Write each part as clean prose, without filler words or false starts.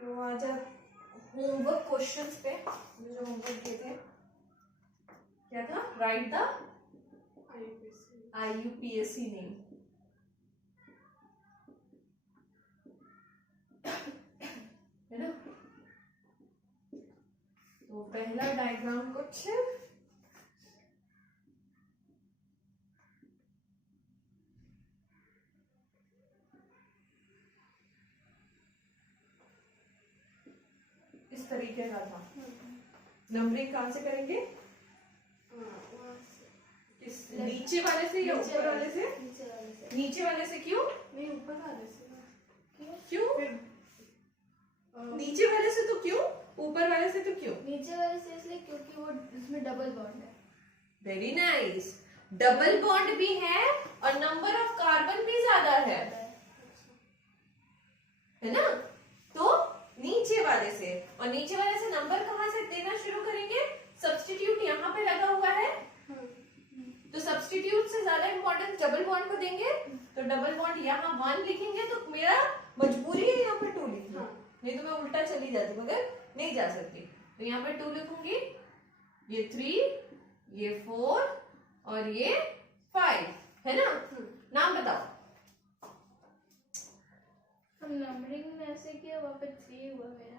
तो आज homework questions पे जो होमवर्क दिए थे क्या था, राइट द IUPAC नेम, है ना। तो पहला डायग्राम कुछ इस तरीके का था। नंबरिंग कहाँ से करेंगे, किस नीचे वाले से या ऊपर वाले से? नीचे वाले से क्यों? नहीं, ऊपर वाले से। क्यों? नीचे वाले से तो क्यों, ऊपर वाले से तो क्यों? नीचे वाले से इसलिए क्योंकि वो इसमें डबल बॉन्ड है। वेरी नाइस, डबल बॉन्ड भी है और नंबर ऑफ कार्बन भी ज्यादा है ना। तो नीचे वाले से, और नीचे वाले से नंबर कहाँ से देना शुरू करेंगे? सब्स्टिट्यूट यहाँ पे लगा हुआ है, तो सब्स्टिट्यूट से ज्यादा इंपॉर्टेंस डबल बॉन्ड को देंगे। तो डबल बॉन्ड यहाँ 1 लिखेंगे, तो मेरा मजबूरी है यहाँ पे 2 लिखना, नहीं तो मैं उल्टा चली जाती मगर नहीं जा सकती। तो यहाँ पे 2 लिखूंगी, ये 3, ये 4 और ये 5, है ना। नाम बताओ। हम नंबरिंग में ऐसे किया, वहाँ पे 3 हुआ मेरा।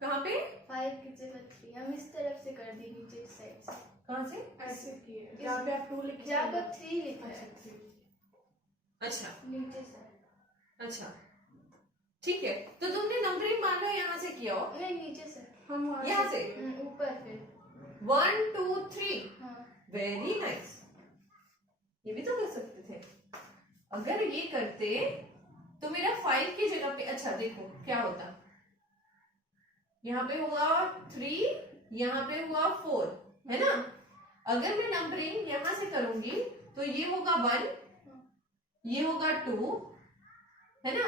कहाँ पे? 5 की जगह 3 हम इस तरफ से कर दी, नीचे की साइड से। कहाँ से? ऐसे किए, जहाँ पे आप 2 लिखे, जहाँ पे 3 लिखा है। अच्छा नीचे से। अच्छा ठीक है, तो तुमने नंबरिंग मान लो यहाँ से किया हो, नहीं, नीचे से। हम यहाँ से ऊपर फिर 1 2 3। हाँ। वेरी नाइस, ये भी तो कर सकते थे। अगर ये करते तो मेरा 5 की जगह पे, अच्छा देखो क्या होता, यहाँ पे हुआ 3, यहाँ पे हुआ 4, है ना। अगर मैं नंबरिंग यहाँ से करूंगी तो ये होगा 1, ये होगा 2, है ना,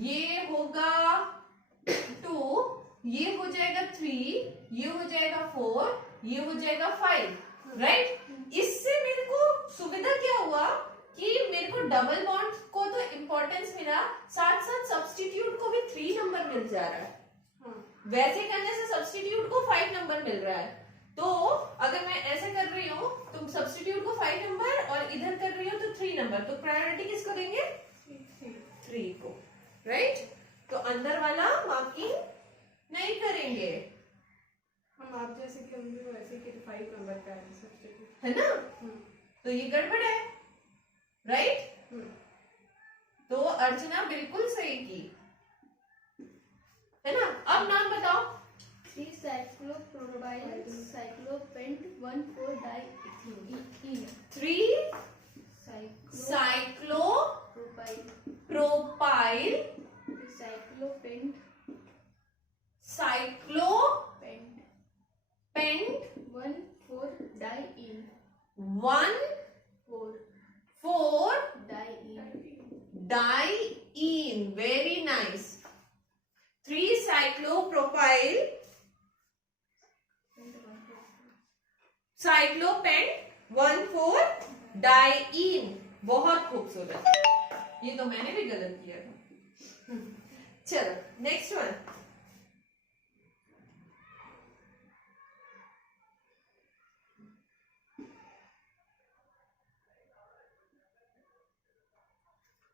ये होगा 2, ये हो जाएगा 3, ये हो जाएगा 4, ये हो जाएगा 5, राइट। इससे मेरे को सुविधा क्या हुआ कि मेरे को डबल बॉन्ड को तो इंपॉर्टेंस मिला, साथ साथ सब्स्टिट्यूट को भी 3 नंबर मिल जा रहा है। वैसे करने से सब्स्टिट्यूट को 5 नंबर मिल रहा है। तो अगर मैं ऐसे कर रही हूँ तो सब्स्टिट्यूट को 5 नंबर और इधर कर रही हूँ तो 3 नंबर, तो प्रायोरिटी किसको देंगे? 3 को, राइट। तो अंदर वाला मार्किंग नहीं करेंगे, हम आप जैसे कि हम भी वैसे कि 5 नंबर का है सब्स्टिट्यूट, है ना। तो ये गड़बड़ है, राइट। तो अर्चना बिल्कुल सही की, है ना। अब नाम बताओ। 3 cyclopropyl cyclopent 1 4 diethene. 3 cyclopropyl cyclopropyl cyclopent cyclopent pent 1 4 diene 1 4 4 diene diene. Very nice. 3 cyclopropyl cyclopent 1 4 diene. बहुत खूबसूरत, ये तो मैंने भी गलत किया था। चलो नेक्स्ट वन।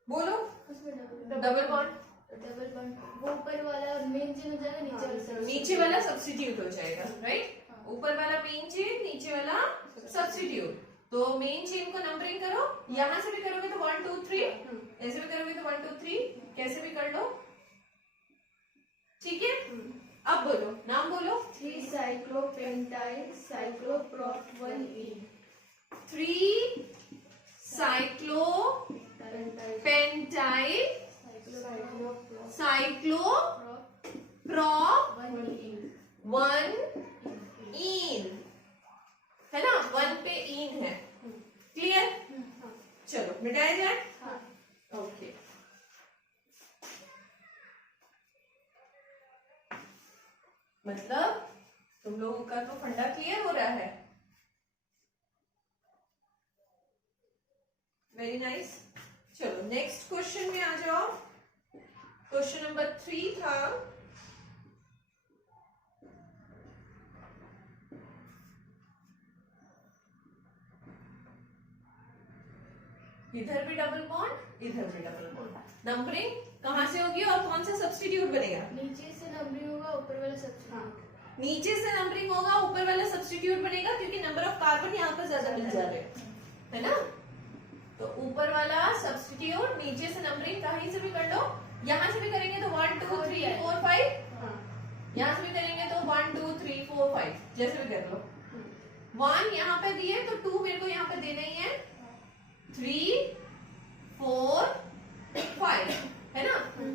बोलो। डबल बॉन्ड वो ऊपर वाला मेन चेन हो जाएगा, नीचे वाला नीचे वाला सब्स्टिट्यूट हो जाएगा, राइट। ऊपर वाला मेन चेन, नीचे वाला सब्स्टिट्यूट। तो मेन चेन को नंबरिंग करो, यहां से भी करोगे तो 1 2 3, ऐसे भी करोगे तो 1 2 3, कैसे भी कर लो, ठीक है। अब बोलो, नाम बोलो। 3 साइक्लोपेंटाइल साइक्लोप्रोप 1E 3 साइक्लोपेंटाइल साइक्लोप्रोप 1 ईन, है ना। 1 पे ईन है, क्लियर। चलो मिटाया जाए। ओके, मतलब तुम लोगों का तो फंडा क्लियर हो रहा है। Very nice. चलो नेक्स्ट क्वेश्चन में आ जाओ। क्वेश्चन नंबर 3 था इधर भी डबल बॉन्ड, इधर भी डबल बॉन्ड। नंबरिंग कहाँ से होगी और कौन सा सब्स्टिट्यूट बनेगा? नीचे से नंबरिंग होगा, ऊपर वाला सब्स्टिट्यूट। नीचे से नंबरिंग होगा, ऊपर वाला सब्स्टिट्यूट बनेगा, क्योंकि नंबर ऑफ कार्बन यहाँ पर ज्यादा मिल जा रहे हैं, है ना। तो ऊपर वाला सब्स्टिट्यूट, नीचे से नंबरिंग कहीं से भी कर लो। यहाँ से भी करेंगे तो 1 2 3 4 5, यहाँ से भी करेंगे तो 1 2 3 4 5, जैसे भी कर लो। 1 यहाँ पे दिए तो 2 मेरे को यहाँ पे देना ही है, 3 4 5, है ना।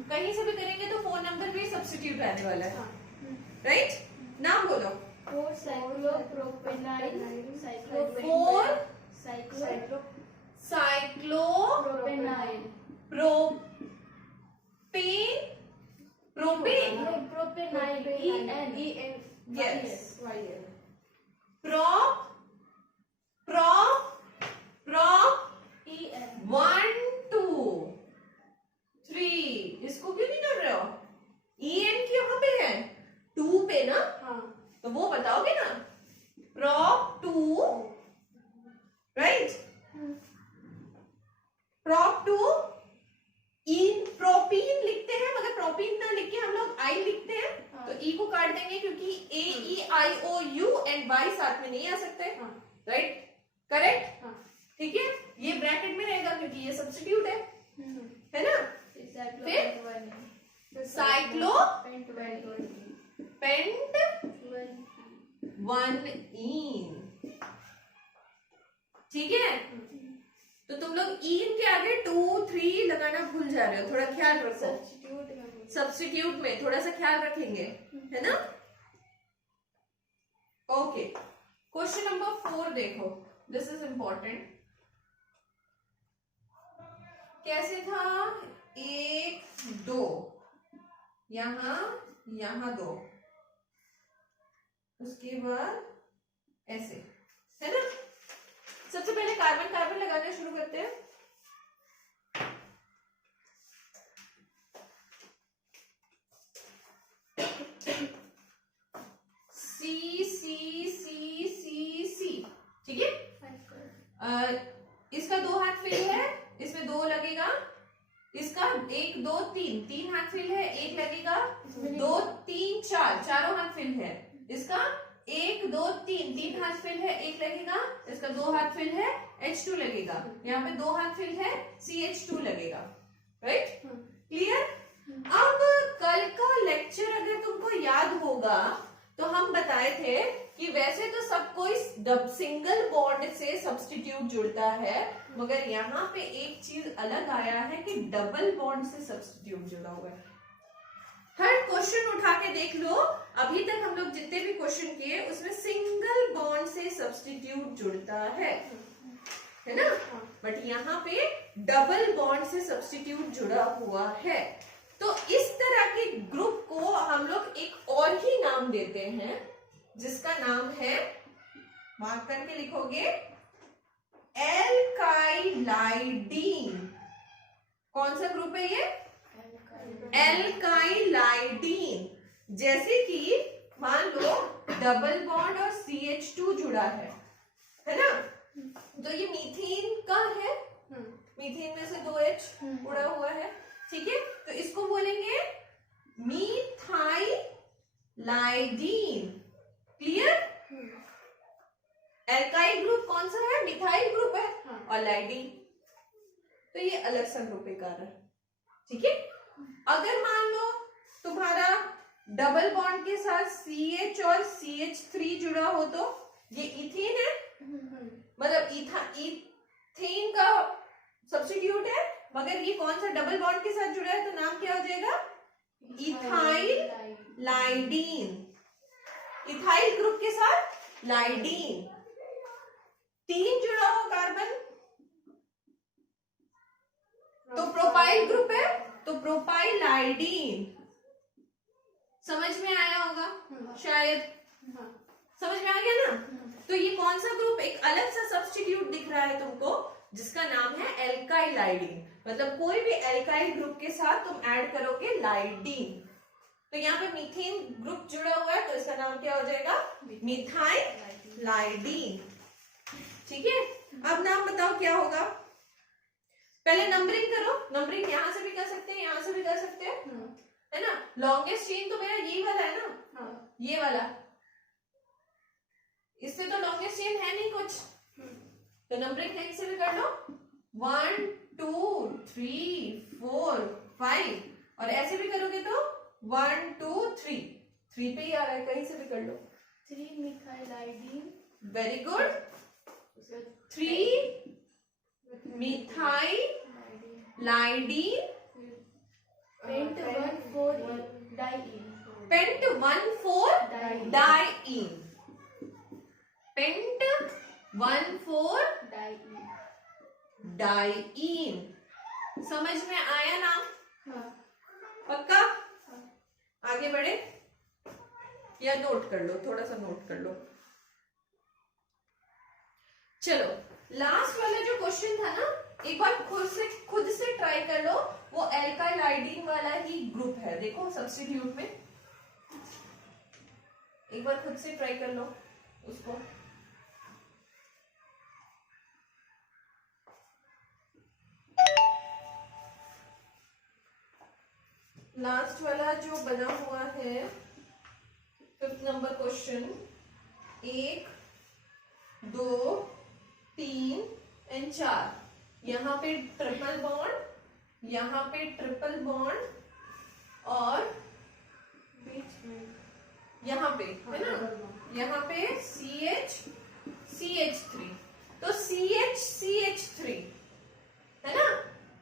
कहीं से भी करेंगे तो 4 नंबर भी सब्स्टिट्यूट रहने वाला है, राइट। नाम बोलो। 4 cyclopropenyl, 4 cyclopropenyl, propene, propenyl, EN, yes, YL, prop EN, 1 2 3, इसको क्यों नहीं कर रहे हो? EN कहाँ पे है? 2 पे ना, तो वो बताओगे ना, prop 2, राइट। prop 2 प्रोपीन लिखते हैं, मगर प्रोपीन ना लिख के हम लोग आई लिखते हैं, तो ई को काट देंगे क्योंकि AEIOU एंड Y साथ में नहीं आ सकते, राइट, करेक्ट, ठीक है। ये ब्रैकेट में रहेगा क्योंकि ये सब्स्टिट्यूट है ना। फिर साइक्लो पेंट 1 इन, ठीक है। तो तुम लोग इन के आगे 2 3 लगाना भूल जा रहे हो, थोड़ा ख्याल रखो। सब्स्टिट्यूट में थोड़ा सा ख्याल रखेंगे, है ना। ओके, क्वेश्चन नंबर 4 देखो, दिस इज इंपॉर्टेंट। कैसे था? 1 2, यहाँ 2, उसके बाद ऐसे, है ना। सबसे पहले कार्बन कार्बन लगाना शुरू करते हैं। सी सी सी सी सी, ठीक है। इसका 2 हाथ फिल है, इसमें 2 लगेगा। इसका 1 2 3, 3 हाथ फिल है, 1 लगेगा। 2 3 4, चारों हाथ फिल है। इसका 1 2 3, 3 हाथ फिल है, 1 लगेगा। इसका 2 हाथ फिल है, H2 लगेगा। यहाँ पे 2 हाथ फिल है, CH2 लगेगा, राइट, क्लियर। अब कल का लेक्चर अगर तुमको याद होगा तो हम बताए थे कि वैसे तो सब कोई सिंगल बॉन्ड से सब्स्टिट्यूट जुड़ता है, मगर यहाँ पे एक चीज अलग आया है कि डबल बॉन्ड से सब्स्टिट्यूट जुड़ा हुआ है। हर क्वेश्चन उठा के देख लो, अभी तक हम लोग जितने भी क्वेश्चन किए उसमें सिंगल बॉन्ड से सब्स्टिट्यूट जुड़ता है ना। बट यहाँ पे डबल बॉन्ड से सब्स्टिट्यूट जुड़ा हुआ है। तो इस तरह के ग्रुप को हम लोग एक और ही नाम देते हैं, जिसका नाम है, मार्क करके लिखोगे, एल्काइलाइडीन। कौन सा ग्रुप है ये? एल्काइलाइडीन। जैसे कि मान लो डबल बॉन्ड और CH2 जुड़ा है ना। तो ये मीथेन का है, मीथेन में से 2H उड़ा हुआ है, ठीक है। तो इसको बोलेंगे मीथाइलाइडीन, क्लियर। एल्काइल ग्रुप कौन सा है? मिथाइल ग्रुप है, और लाइडीन तो ये अलग सा ग्रुप एक आ रहा है, ठीक है। अगर मान लो तुम्हारा डबल बॉन्ड के साथ CH और CH3 जुड़ा हो तो ये इथेन है, मतलब इथेन का सब्स्टिट्यूट है, मगर ये कौन सा डबल बॉन्ड के साथ जुड़ा है तो नाम क्या हो जाएगा? इथाइल लाइडीन। इथाइल ग्रुप के साथ लाइडीन, 3 जुड़ा हो कार्बन तो प्रोपाइल ग्रुप है, तो प्रोपाइलाइडीन। समझ में आया होगा शायद, समझ में आ गया ना। तो ये कौन सा ग्रुप, एक अलग सा सब्स्टिट्यूट दिख रहा है तुमको, जिसका नाम है एल्काइलाइडीन। मतलब कोई भी एल्काइल ग्रुप के साथ तुम ऐड करोगे लाइडीन, तो यहाँ पे मीथेन ग्रुप जुड़ा हुआ है तो इसका नाम क्या हो जाएगा? मिथाइलाइडीन, ठीक है। अब नाम बताओ क्या होगा? पहले नंबरिंग करो, नंबरिंग यहाँ से भी कर सकते हैं, यहाँ से भी कर सकते हैं, है ना। लॉन्गेस्ट चेन तो मेरा ये वाला है ना, ये वाला, इससे तो लॉन्गेस्ट चेन है नहीं कुछ, तो नंबरिंग कहीं से भी कर लो, 1 2 3 4 5, और ऐसे भी करोगे तो 1 2 3, 3 पे ही आ रहा है, कहीं से भी कर लो। 3 methylidene, very good, 3 methylidene, pent 1,4 diene, pent 1,4 diene, pent 1,4 diene. Diene. समझ में आया ना? हाँ। पक्का? आगे बढ़े या नोट कर लो, थोड़ा सा नोट कर लो। चलो लास्ट वाला जो क्वेश्चन था ना, एक बार खुद से ट्राई कर लो, वो एल्काइल आयोडीन वाला ही ग्रुप है, देखो सब्स्टिट्यूट में, एक बार खुद से ट्राई कर लो उसको। लास्ट वाला जो बना हुआ है 5th नंबर क्वेश्चन, 1 2 3 एंड 4, यहाँ पे ट्रिपल बॉन्ड, यहाँ पे ट्रिपल बॉन्ड, और बीच में यहाँ पे है ना, यहाँ पे CH3, तो CH3 है ना,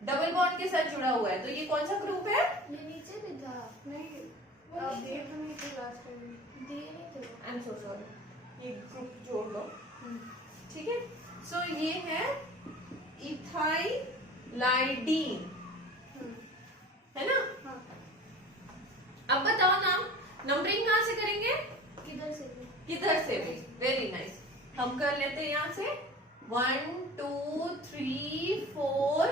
डबल बॉन्ड के साथ जुड़ा हुआ है, तो ये कौन सा ग्रुप है? ये नीचे भी था, नहीं, वो आप नहीं दिए तो नहीं थे लास्ट टाइम। दिए नहीं थे। आई एम सो सॉरी, ये ग्रुप जोड़ लो, ठीक है। सो ये है इथाइलाइडीन, है ना। हाँ। अब बताओ नाम, नंबरिंग कहाँ से करेंगे? किधर से भी? किधर से भी, वेरी नाइस। हम कर लेते हैं यहाँ से 1 2 3 4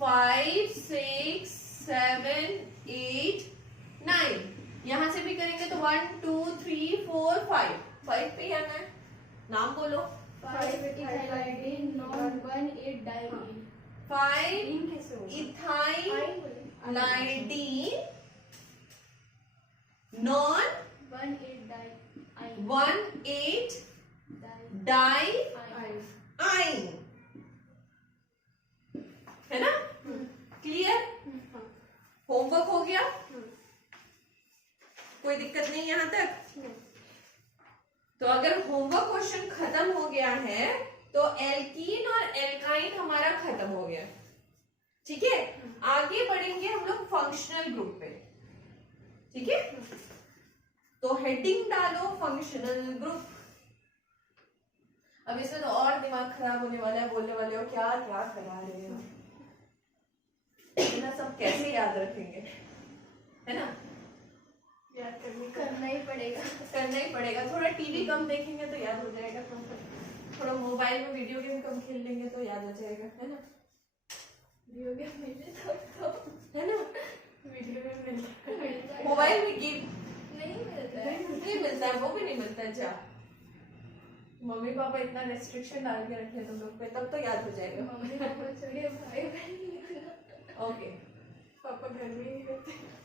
5 6 7 8 9, यहाँ से भी करेंगे तो 1 2 3 4 5 पे ही आना है, नाम बोलो। 5 इथाइलाइडीन नॉन 1,8 डाइईन। 5 इन कैसे होगा? इथाइलाइडीन नॉन 1,8 डाइईन। 1,8 डाइईन, है ना। क्लियर? होमवर्क हो गया? कोई दिक्कत नहीं यहाँ तक? तो अगर होमवर्क क्वेश्चन खत्म हो गया है तो एल्कीन और एल्काइन हमारा खत्म हो गया, ठीक है। आगे बढ़ेंगे हम लोग फंक्शनल ग्रुप पे, ठीक है। तो हेडिंग डालो फंक्शनल ग्रुप। अब इसमें तो और दिमाग खराब होने वाला है, बोलने वाले हो क्या क्या करा रहे हो, ना सब कैसे याद रखेंगे, है ना। याद करना ही पड़ेगा। करना ही पड़ेगा, थोड़ा टीवी कम देखेंगे तो याद हो जाएगा, थोड़ा मोबाइल में वीडियो गेम कम खेल लेंगे तो याद हो जाएगा, है ना। वीडियो गेम मिले तो है ना, वीडियो में मिलता है। मोबाइल में गेम नहीं मिलता है। नहीं मिलता है, वो भी नहीं मिलता है। जा, मम्मी पापा इतना रेस्ट्रिक्शन डाल के रखे तुम लोग पे, तब तो याद हो जाएगा। मम्मी पापा छोड़िए, भाई बहन। ओके, पापा घर में ही रहते हैं।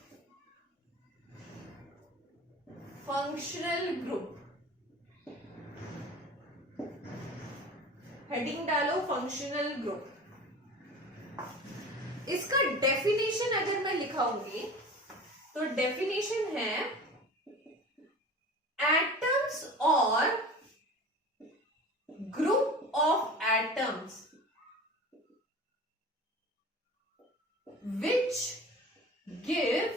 फंक्शनल ग्रुप, हेडिंग डालो फंक्शनल ग्रुप। इसका डेफिनेशन अगर मैं लिखाऊंगी तो डेफिनेशन है एटम्स और group of atoms which give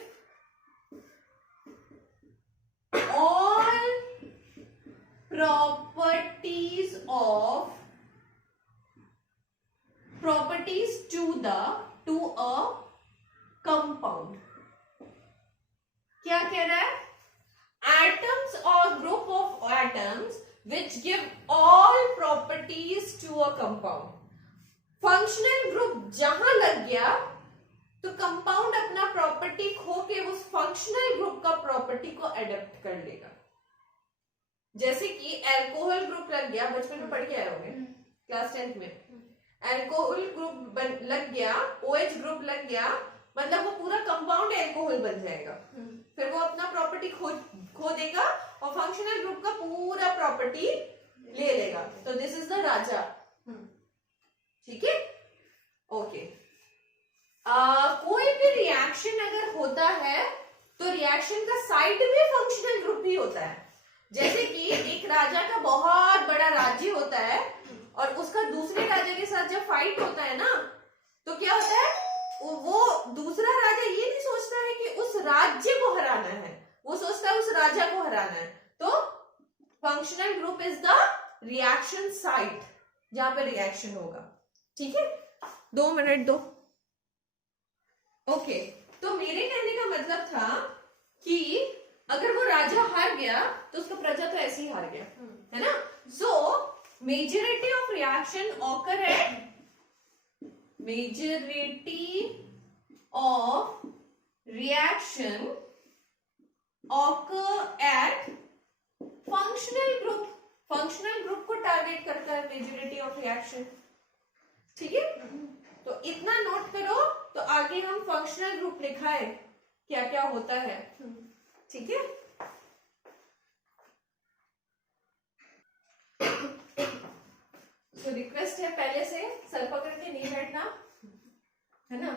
all properties to a compound। क्या कह रहा है? Atoms or group of atoms which give all properties to a compound। Functional group जहां लग गया तो कंपाउंड अपना प्रॉपर्टी खो के उस फंक्शनल ग्रुप का प्रॉपर्टी को एडप्ट कर लेगा। जैसे कि अल्कोहल ग्रुप लग गया, बचपन में पढ़ के आए होंगे क्लास 10th में। अल्कोहल ग्रुप लग गया, OH ग्रुप लग गया, मतलब वो पूरा कंपाउंड अल्कोहल बन जाएगा। फिर वो अपना प्रॉपर्टी खो देगा और फंक्शनल ग्रुप का पूरा प्रॉपर्टी ले लेगा। तो दिस इज द राजा। ठीक है, ओके। कोई भी रिएक्शन अगर होता है तो रिएक्शन का साइट भी फंक्शनल ग्रुप ही होता है। जैसे कि एक राजा का बहुत बड़ा राज्य होता है और उसका दूसरे राजा के साथ जब फाइट होता है ना, तो क्या होता है, वो दूसरा राजा ये नहीं सोचता है कि उस राज्य को हराना है, वो सोचता है उस राजा को हराना है। तो functional group is the reaction site जहां पे रिएक्शन होगा। ठीक है, 2 मिनट दो। ओके, तो मेरे कहने का मतलब था कि अगर वो राजा हार गया तो उसका प्रजा तो ऐसे ही हार गया, है ना। सो majority of reaction occur eight majority of reaction occur at functional group। Functional group को टारगेट करता है मेजॉरिटी ऑफ रिएक्शन। ठीक है, तो इतना नोट करो। तो आगे हम फंक्शनल ग्रुप लिखा है क्या क्या होता है। ठीक है, तो रिक्वेस्ट है पहले से सर पकड़ के नहीं बैठना, है ना।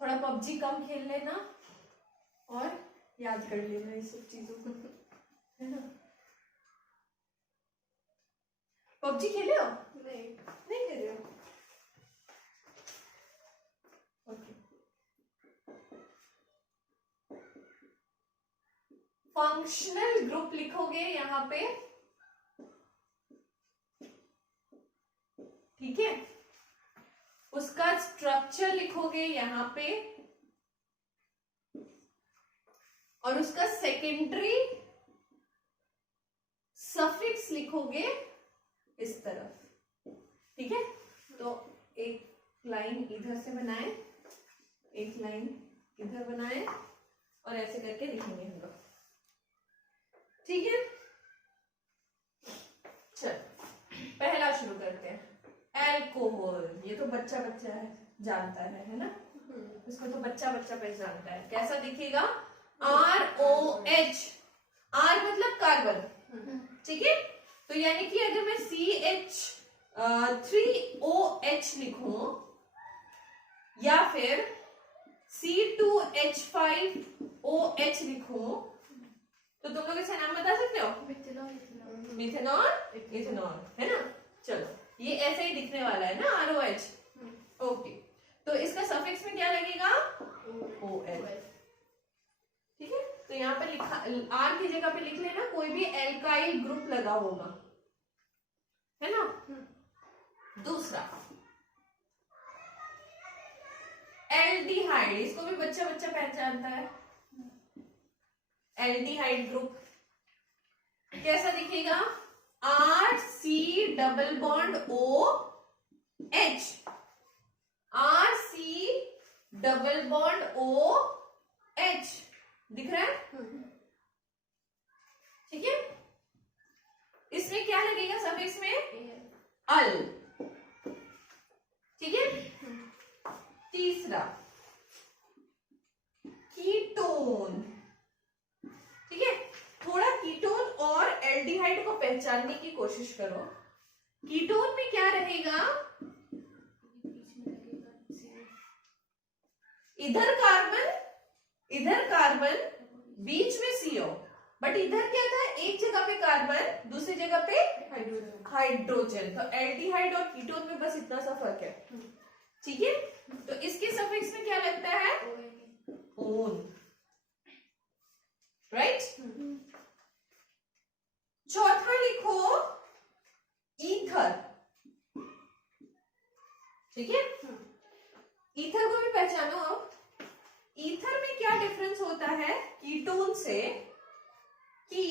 थोड़ा पबजी कम खेल लेना और याद कर लेना इस सब चीजों को, है ना। पबजी खेले हो? नहीं खेले हो? ओके। फंक्शनल ग्रुप लिखोगे यहां पे, ठीक है। उसका स्ट्रक्चर लिखोगे यहां पे और उसका सेकेंडरी सफिक्स लिखोगे इस तरफ। ठीक है, तो एक लाइन इधर से बनाए, एक लाइन इधर बनाए और ऐसे करके लिखेंगे हम लोग। ठीक है, चल पहला शुरू करते हैं। अल्कोहल, ये तो बच्चा बच्चा है जानता है ना। इसको तो बच्चा बच्चा पहचानता है। कैसा दिखेगा? ROH, R मतलब कार्बन। ठीक है, तो यानी कि अगर मैं CH3OH लिखूं या फिर C2H5OH लिखूं तो तुम लोग इसका नाम बता सकते हो? मिथेनॉल, इथेनॉल, है ना। चलो, ये ऐसे ही दिखने वाला है ना ROH। ओके, तो इसका सफिक्स में क्या लगेगा? OL। ठीक है, तो यहाँ पर लिखा R की जगह पे लिख लेना कोई भी एल्काइल ग्रुप लगा होगा, है ना। दूसरा एल्डिहाइड, इसको भी बच्चा बच्चा पहचानता है। एल्डिहाइड ग्रुप कैसा दिखेगा? RC double bond OH, RC double bond OH दिख रहा है? ठीक है, इसमें क्या लगेगा सफिक्स में? अल। ठीक है, तीसरा कीटोन। ठीक है, थोड़ा कीटोन और एल्डिहाइड को पहचानने की कोशिश करो। कीटोन में क्या रहेगा? इधर कार्बन बीच में CO, बट इधर क्या था? एक जगह पे कार्बन, दूसरी जगह पे हाइड्रोजन। तो एल्डिहाइड और कीटोन में बस इतना सा फर्क है। ठीक है, तो इसके सफिक्स में क्या लगता है? Own, right. चौथा लिखो ईथर। ठीक है, ईथर को भी पहचानो आप। ईथर में क्या डिफरेंस होता है कीटोन से कि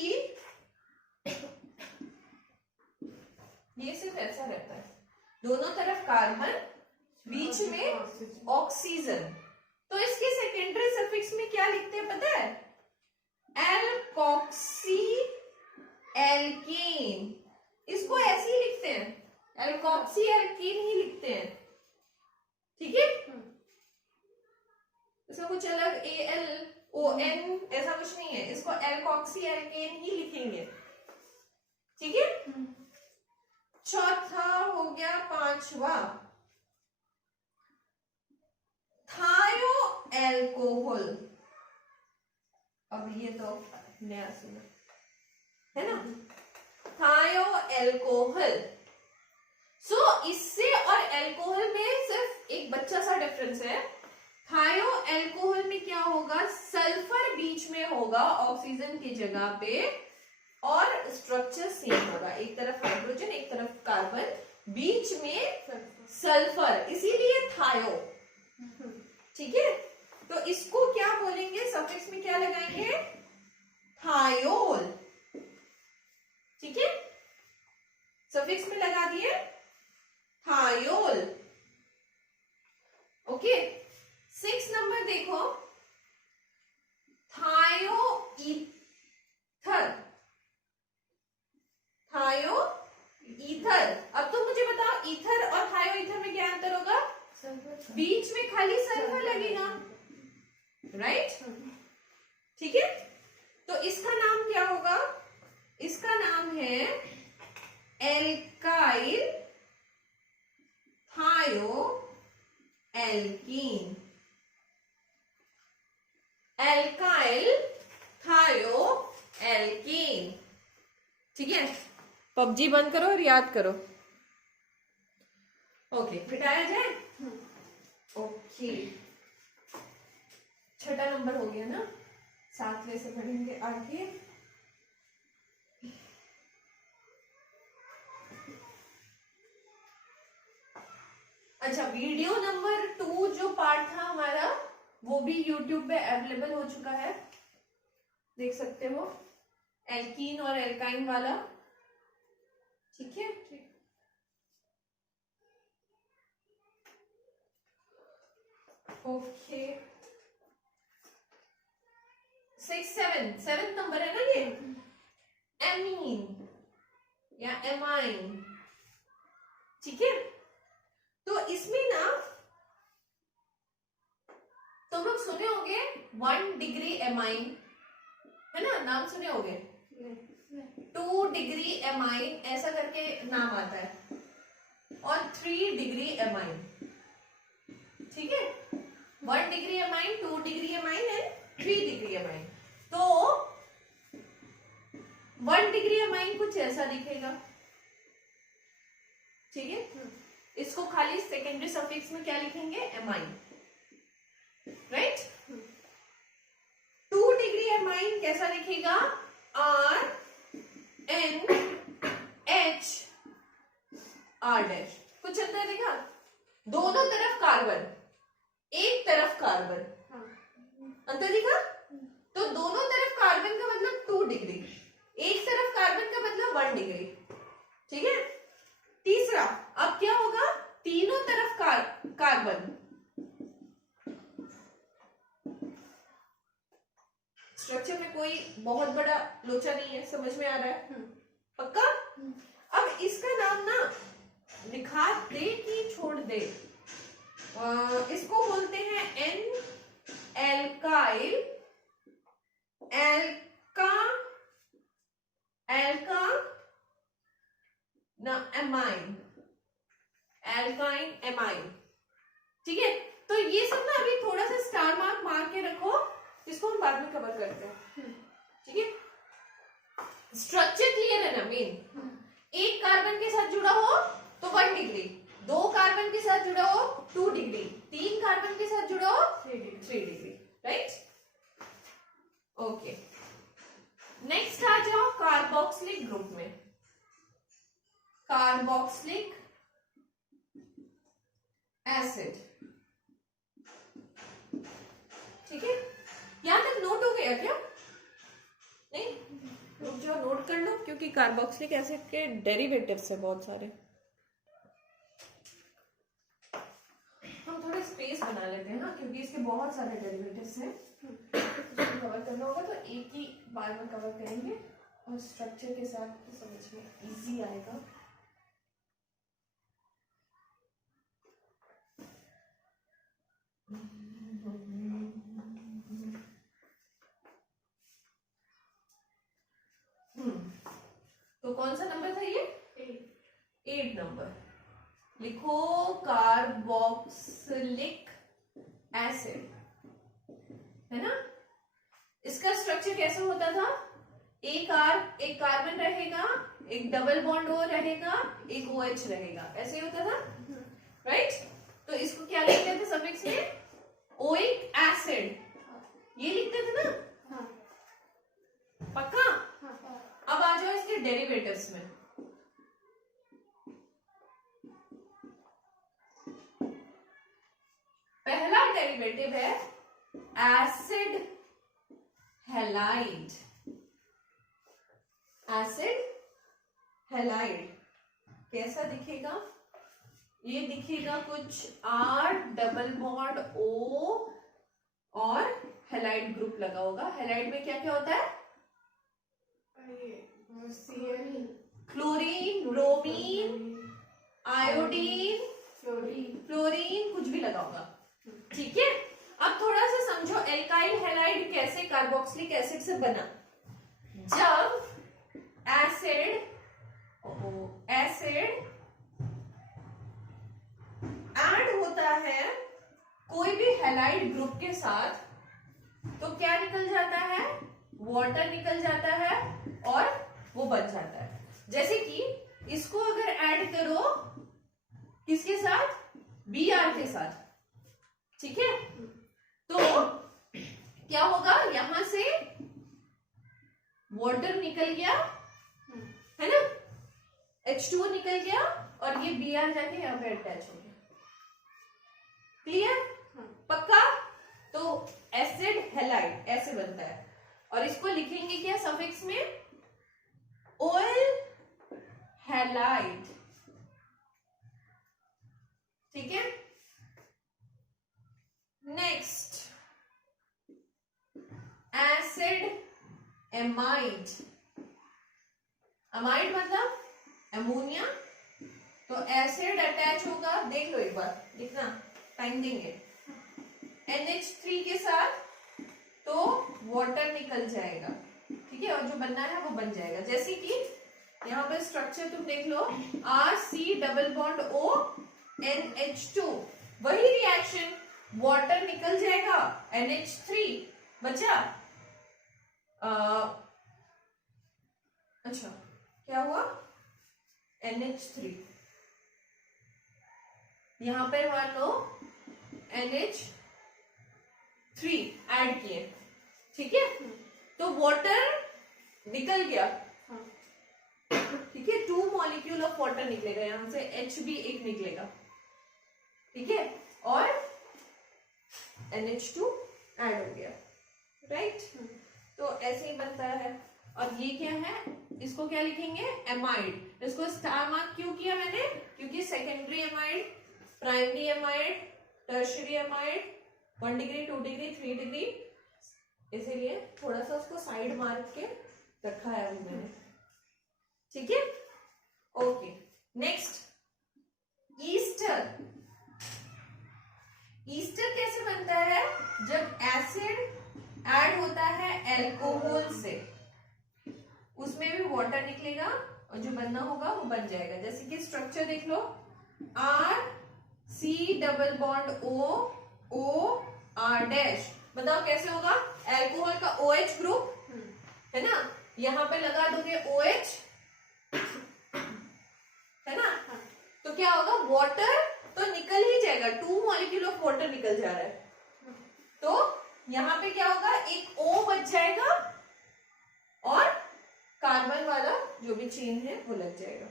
ये सिर्फ ऐसा रहता है, दोनों तरफ कार्बन, बीच में ऑक्सीजन। तो इसके सेकेंडरी सफिक्स में क्या लिखते हैं पता है? Alkoxy alkane. इसको ऐसे ही लिखते हैं, एल्कोक्सी एल्कीन ही लिखते हैं, ठीक है। इसका कुछ अलग ALON ऐसा कुछ नहीं है, इसको एल्कोक्सी एल्केन ही लिखेंगे, ठीक है। चौथा हो गया, पांचवा थायो एल्कोहल। अब ये तो नया सुना है ना, थायो एल्कोहल। सो इससे और एल्कोहल में सिर्फ एक बच्चा सा डिफरेंस है। थायो एल्कोहल में क्या होगा, सल्फर बीच में होगा ऑक्सीजन की जगह पे, और स्ट्रक्चर सेम होगा, एक तरफ हाइड्रोजन एक तरफ कार्बन, बीच में सल्फर, इसीलिए थायो, ठीक है। तो इसको क्या बोलेंगे, सफिक्स में क्या लगाएंगे, थायोल, ठीक है। सफिक्स में लगा दिए थायोल, ओके। 6 नंबर देखो, थायो ईथर, थायो ईथर। अब तुम मुझे बताओ ईथर और थायो ईथर में क्या अंतर होगा, बीच में खाली सल्फर लगेगा, राइट, ठीक है। तो इसका नाम क्या होगा, इसका नाम है एल्काइल थायो एल्कीन, एल्काइल थायो एल्कीन, ठीक है। पबजी बंद करो और याद करो, ओके। मिटाया जाए, ओके। छठा नंबर हो गया ना, 7वें से पढ़ेंगे आगे। अच्छा, वीडियो नंबर 2 जो पार्ट था हमारा, वो भी YouTube पे अवेलेबल हो चुका है, देख सकते हो, एल्कीन और एल्काइन वाला, ठीक है। ओके, 7 नंबर है ना ये, एमीन या एमाइन, ठीक है। तो इसमें ना तुम लोग सुने होंगे 1 डिग्री एमाइन, है ना, नाम सुने होंगे, 2 डिग्री एमाइन ऐसा करके नाम आता है, और 3 डिग्री एमाइन, ठीक है। 1 degree amine, 2 degree amine and 3 degree amine. तो 1 डिग्री एमाइन कुछ ऐसा दिखेगा, ठीक है। इसको खाली सेकेंडरी सफिक्स में क्या लिखेंगे, एमाइन, राइट। 2 डिग्री एमाइन कैसा दिखेगा, RNH R डैश, कुछ अंतर दिखा, दोनों तरफ कार्बन, एक तरफ कार्बन, अंतर दिखा। तो दोनों तरफ कार्बन का मतलब 2 डिग्री, एक तरफ कार्बन का मतलब 1 डिग्री, ठीक है। तीसरा, अब क्या होगा, तीनों तरफ कार्बन, स्ट्रक्चर में कोई बहुत बड़ा लोचा नहीं है, समझ में आ रहा है, पक्का। अब इसका नाम ना लिखा दे कि छोड़ दे, इसको बोलते हैं N alkyl amine, alkyne amine, ठीक है। तो ये सब ना अभी थोड़ा सा स्टार मार्क मार के रखो, इसको हम बाद में कवर करते हैं, ठीक है। स्ट्रक्चर क्लियर है ना, मेन, एक कार्बन के साथ जुड़ा हो तो 1 डिग्री, 2 कार्बन के साथ जुड़ा हो 2 डिग्री, 3 कार्बन के साथ जुड़ा हो 3 डिग्री, राइट, ओके। नेक्स्ट आ जाओ कार्बोक्सिलिक ग्रुप में, कार्बोक्सिलिक एसिड, ठीक है। यहां तक नोट हो गया क्या, नहीं, रुक जाओ, नोट कर लो, क्योंकि कार्बोक्सिलिक एसिड के डेरिवेटिव्स है बहुत सारे। हम थोड़े स्पेस बना लेते हैं ना, क्योंकि इसके बहुत सारे डेरिवेटिव्स हैं, कवर करना होगा तो एक ही बार में कवर करेंगे, और स्ट्रक्चर के साथ तो समझ में इजी आएगा। कौन सा नंबर था ये? 8 नंबर। लिखो कार्बोक्सिलिक एसिड, है ना। इसका स्ट्रक्चर कैसे होता था? एक कार्बन रहेगा, एक डबल बॉन्ड ओ रहेगा, एक OH रहेगा, ऐसे ही होता था, राइट। तो इसको क्या लिखते थे सफिक्स में? ओइक एसिड, ये लिखते थे ना। हाँ। पक्का? हाँ। अब आ जाओ इसके डेरिवेटिव्स में। पहला डेरिवेटिव है एसिड हैलाइड। एसिड हैलाइड कैसा दिखेगा? ये दिखेगा कुछ R डबल बॉन्ड O और हैलाइड ग्रुप लगा होगा। हैलाइड में क्या क्या होता है? CN, chlorine, bromine, iodine, fluorine, कुछ भी लगा होगा, ठीक है। अब थोड़ा सा समझो एल्काइल हैलाइड कैसे कार्बोक्सिलिक एसिड से बना। जब एसिड ऐड होता है कोई भी हैलाइड ग्रुप के साथ, तो क्या निकल जाता है? वाटर निकल जाता है और वो बच जाता है। जैसे कि इसको अगर ऐड करो किसके साथ? Br के साथ, ठीक है। तो क्या होगा? यहां से वाटर निकल गया, है ना, H2O निकल गया और ये Br जाके यहां पे अटैच हो गया। क्लियर? पक्का? तो एसिड हैलाइड ऐसे बनता है और इसको लिखेंगे क्या सफिक्स में? ऑयल हैलाइड, ठीक है। Next acid amide. अमाइड मतलब अमोनिया। तो एसिड अटैच होगा, देख लो एक बार, लिखना, टाइम देंगे। NH3 के साथ तो वाटर निकल जाएगा, ठीक है, और जो बनना है वो बन जाएगा। जैसे कि यहाँ पे स्ट्रक्चर तुम देख लो, RC double bond O NH2, वही रिएक्शन, वाटर निकल जाएगा, NH3 बचा। अच्छा क्या हुआ? NH3, यहां पे मान लो NH3 ऐड किए, ठीक है। तो वाटर निकल गया, ठीक है, 2 मॉलिक्यूल ऑफ वाटर निकलेगा, यहां से H भी एक निकलेगा, ठीक है, और NH2 ऐड हो गया, राइट। तो ऐसे ही बनता है। और ये क्या है? इसको क्या लिखेंगे? एमाइड। इसको स्टार मार्क क्यों किया मैंने? क्योंकि secondary amide, primary amide, tertiary amide, 1 degree, 2 degree, 3 degree, इसीलिए थोड़ा सा उसको साइड मार्क के रखा है अभी मैंने, ठीक है। Okay, next Easter. ईस्टर कैसे बनता है? जब एसिड ऐड होता है अल्कोहल से, उसमें भी वाटर निकलेगा और जो बनना होगा वो बन जाएगा। जैसे कि स्ट्रक्चर देख लो, RC double bond O R dash, बताओ कैसे होगा? अल्कोहल का OH ग्रुप है ना, यहां पे लगा दोगे OH, है ना, तो क्या होगा? वाटर तो निकल ही जाएगा, 2 मॉलिक्यूल ऑफ वाटर निकल जा रहा है, तो यहां पे क्या होगा? एक O बच जाएगा और कार्बन वाला जो भी चेन है वो लग जाएगा,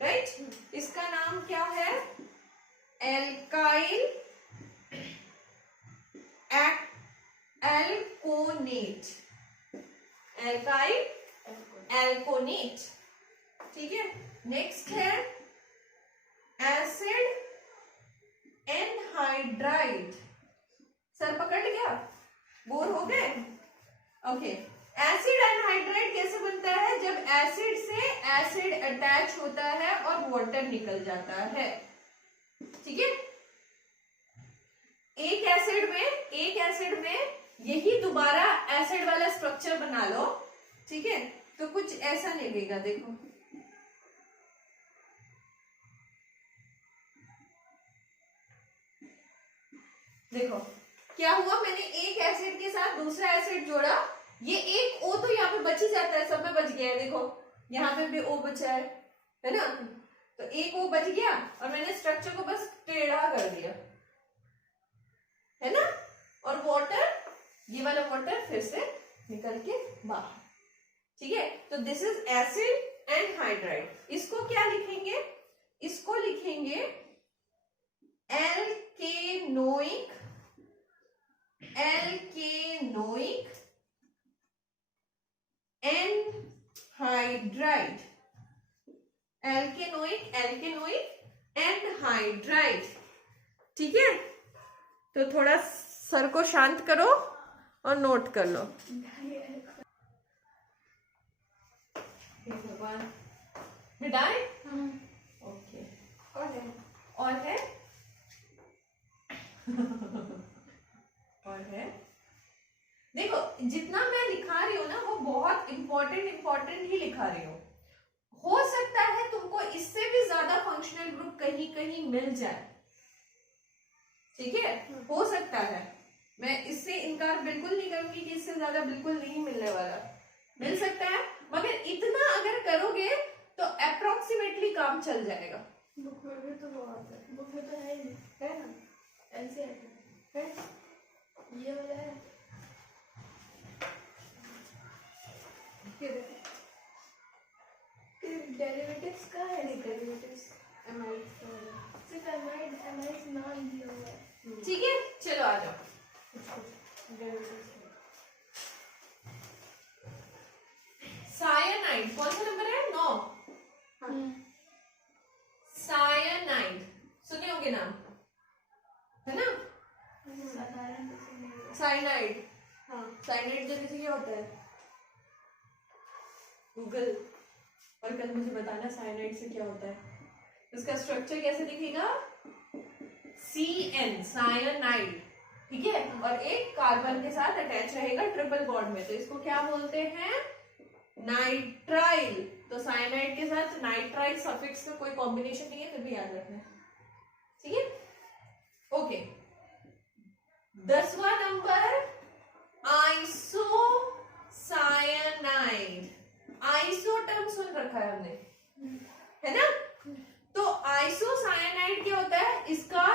राइट। इसका नाम क्या है? एल्काइल एल्कोनेट, एल्काइल एल्कोनेट, ठीक है। नेक्स्ट है एसिड एनहाइड्राइड। सर पकड़ लिया? बोर हो गए? ओके, एसिड एनहाइड्राइड कैसे बनता है? जब एसिड से एसिड अटैच होता है और वाटर निकल जाता है, ठीक है। एक एसिड में यही दोबारा एसिड वाला स्ट्रक्चर बना लो, ठीक है। तो कुछ ऐसा लगेगा, देखो देखो क्या हुआ, मैंने एक एसिड के साथ दूसरा एसिड जोड़ा, ये एक O तो यहाँ पे बच ही जाता है, सब में बच गया है, देखो यहाँ पे भी O बचा है ना, तो एक O बच गया और मैंने स्ट्रक्चर को बस टेढ़ा कर दिया, है ना, और वाटर, ये वाला वाटर फिर से निकल के बाहर, ठीक है। तो this is acid and hydride. इसको क्या लिखेंगे, इसको लिखेंगे एल्केनोइक, एल्केनोइक एनहाइड्राइड, एल्केनोइक, एल्केनोइक एनहाइड्राइड, ठीक है। तो थोड़ा सर को शांत करो और नोट कर लो। भगवान मिटाए, ओके, और है और है, देखो जितना मैं लिखा रही हूँ ना वो बहुत इंपॉर्टेंट ही लिखा रही हूँ। हो सकता है तुमको इससे भी ज्यादा फंक्शनल ग्रुप कहीं कहीं मिल जाए, ठीक है, हो सकता है, मैं इससे इनकार बिल्कुल नहीं करूंगी कि इससे ज्यादा बिल्कुल नहीं मिलने वाला, मिल सकता है, मगर इतना अगर करोगे तो अप्रोक्सीमेटली काम चल जाएगा। बुक में भी तो बहुत है, बुक में तो है ही नहीं, है ना, एनसीईआरटी है, ये वाला है। डेरिवेटिव्स का है, नहीं डेरिवेटिव्स एमाइड का है, सिर्फ एमाइड नाम दिया हुआ है। ठीक है, चलो आ जाओ। कुछ डेरिवेटिव्स है। साइनाइड कौन सा नंबर है, 9। साइनाइड सुने होंगे नाम, है ना, साइनाइड, हाँ, साइनाइड जल्दी से क्या होता है, गूगल, और कल मुझे बताना साइनाइड से क्या होता है। इसका स्ट्रक्चर कैसे दिखेगा, CN, साइनाइड, ठीक है, और एक कार्बन के साथ अटैच रहेगा ट्रिपल बॉन्ड में, तो इसको क्या बोलते हैं, नाइट्राइल। तो साइनाइड के साथ नाइट्राइल सफिक्स का कोई कॉम्बिनेशन नहीं है, फिर भी याद रखना, ठीक है, ओके। 10वां number iso cyanide, iso term सुन रखा है हमने, है ना, तो आइसो साइनाइड क्या होता है, इसका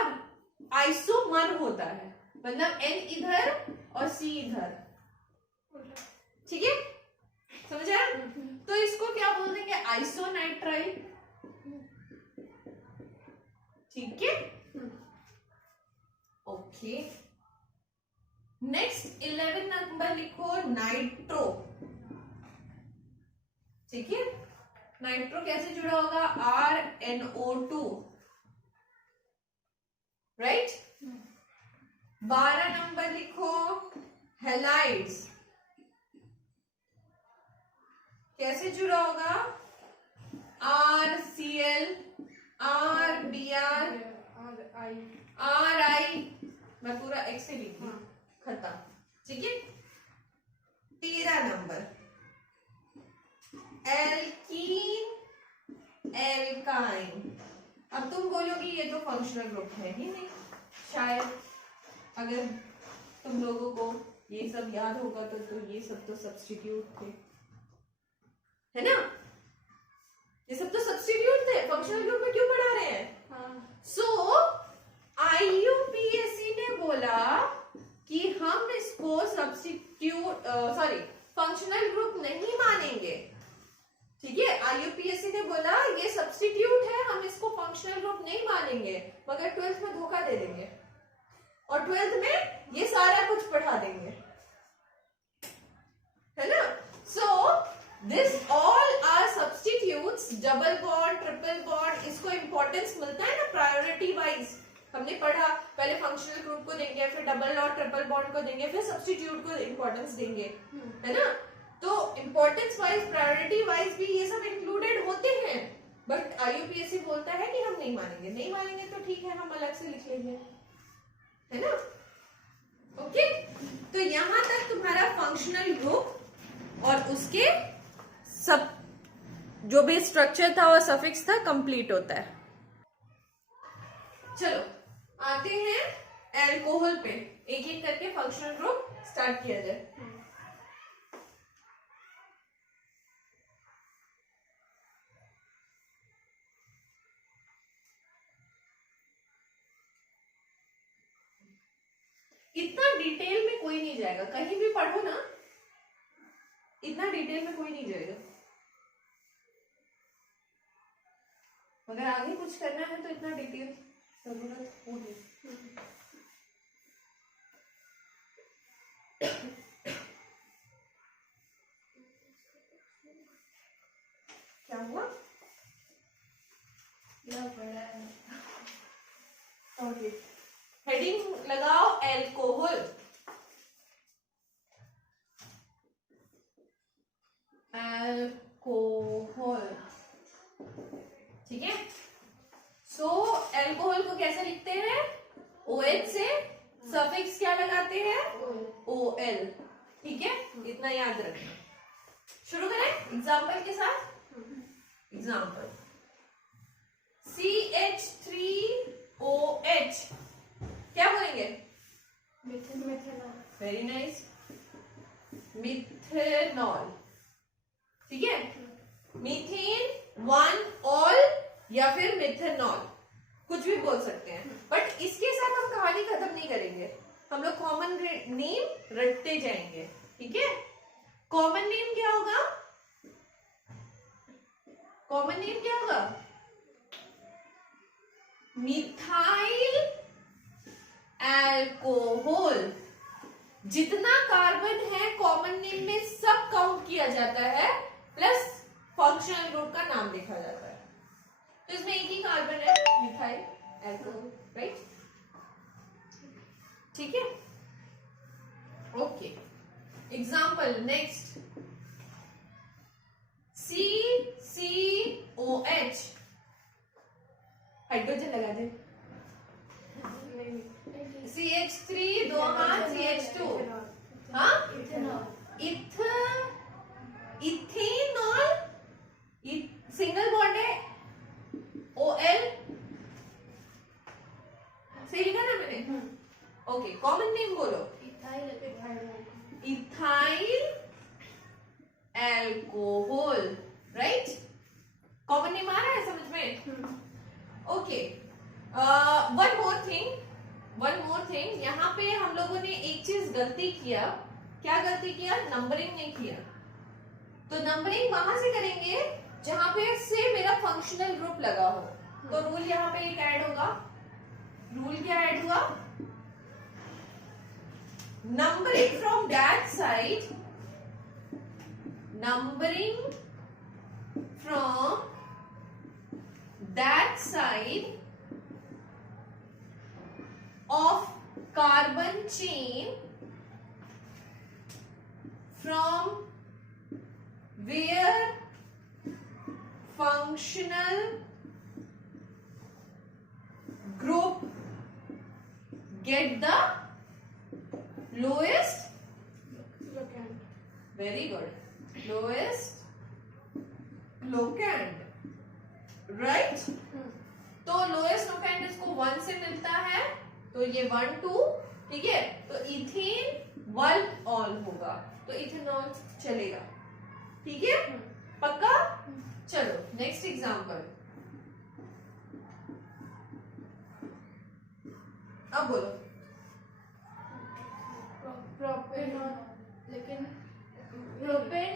आइसोमर होता है, मतलब N इधर और C इधर, ठीक है, समझ आया। तो इसको क्या बोल देंगे, आइसोनाइट्राइल, ठीक है, ओके। नेक्स्ट 11 नंबर लिखो नाइट्रो, ठीक है, नाइट्रो कैसे जुड़ा होगा, RNO2, राइट। 12 नंबर लिखो हेलाइड्स, कैसे जुड़ा होगा, RCl, RBr, RI, मैं पूरा X से लिखी, खत्म, ठीक है। 13 नंबर एल्कीन, एल्काइन। अब तुम बोलोगी ये तो फंक्शनल ग्रुप है ही नहीं, शायद अगर तुम लोगों को ये सब याद होगा तो ये सब तो सब्स्टिट्यूट थे, है ना, ये सब तो सब्स्टिट्यूट थे, फंक्शनल ग्रुप में क्यों पढ़ा रहे हैं। सो IUPAC ने बोला कि हम इसको सब्स्टिट्यूट फंक्शनल ग्रुप नहीं मानेंगे, ठीक है, IUPAC ने बोला ये सब्स्टिट्यूट है, हम इसको फंक्शनल ग्रुप नहीं मानेंगे, मगर 12th में धोखा दे देंगे और 12th में ये सारा कुछ पढ़ा देंगे, है ना। So this all are substitutes, double bond, triple bond, इसको इंपॉर्टेंस मिलता है ना प्रायोरिटी वाइज, हमने पढ़ा, पहले फंक्शनल ग्रुप को देंगे, फिर डबल और ट्रिपल बॉन्ड को देंगे, फिर सब्स्टिट्यूट को इंपॉर्टेंस देंगे, है ना। तो इंपॉर्टेंस वाइज, प्रायोरिटी वाइज भी ये सब इंक्लूडेड होते हैं, बट IUPAC बोलता है कि हम नहीं मानेंगे, नहीं मानेंगे तो ठीक है, हम अलग से लिख लेंगे, है ना, ओके। तो यहां तक तुम्हारा फंक्शनल ग्रुप और उसके जो भी स्ट्रक्चर था और सफिक्स था कंप्लीट होता है। चलो आते हैं एल्कोहल पे, एक एक करके फंक्शनल ग्रुप स्टार्ट किया जाए। इतना डिटेल में कोई नहीं जाएगा, कहीं भी पढ़ो ना, इतना डिटेल में कोई नहीं जाएगा। अगर आगे कुछ करना है तो इतना डिटेल जरूरत होगी। क्या हुआ? क्या पढ़ा है? ओके, हेडिंग लगाओ एल्कोहल। एल्कोहल, ठीक है। सो एल्कोहल को कैसे लिखते हैं? OH से सफिक्स क्या लगाते हैं? OL, ठीक है, इतना याद रखना। शुरू करें एग्जाम्पल के साथ। एग्जाम्पल CH3OH, क्या बोलेंगे? मिथेनॉल। वेरी नाइस, मिथेनॉल, ठीक है। मीथेन, वन ऑल या फिर मिथेनॉल, कुछ भी बोल सकते हैं, बट इसके साथ हम कहानी खत्म नहीं करेंगे, हम लोग कॉमन नेम रटते जाएंगे, ठीक है। कॉमन नेम क्या होगा? कॉमन नेम क्या होगा? Methyl alcohol. जितना कार्बन है कॉमन नेम में सब काउंट किया जाता है, प्लस फंक्शनल ग्रुप का नाम लिखा जाता है। तो इसमें एक ही कार्बन है, मिथाइल एल्कोहल, राइट, ठीक है। Okay, example next CCOH, hydrogen लगा दे। CH3 दो हाथ, CH2, हाँ, इथेनॉल। इथेनॉल, सिंगल बॉन्ड है, OL, सही लिखा ना मैंने? ओके, कॉमन नेम बोलो। Ethyl alcohol, right. Common name आ रहा है समझ में? ओके, वन मोर थिंग, यहाँ पे हम लोगों ने एक चीज गलती किया। क्या गलती किया? नंबरिंग नहीं किया। तो नंबरिंग वहां से करेंगे जहां पे से मेरा फंक्शनल ग्रुप लगा हो। तो रूल यहाँ पे एक ऐड होगा। रूल क्या ऐड हुआ? Numbering from that side, numbering from that side of carbon chain from where functional group get the lowest, very good, lowest locand, right? तो लोएस्ट लोकेंड इसको 1 से मिलता है, तो ये 1 2, ठीक है। तो इथेन 1 ऑल होगा, तो इथेनॉल चलेगा, ठीक है, पक्का। चलो नेक्स्ट एग्जांपल, अब बोलो। प्रोपेनॉल, लेकिन प्रोपेन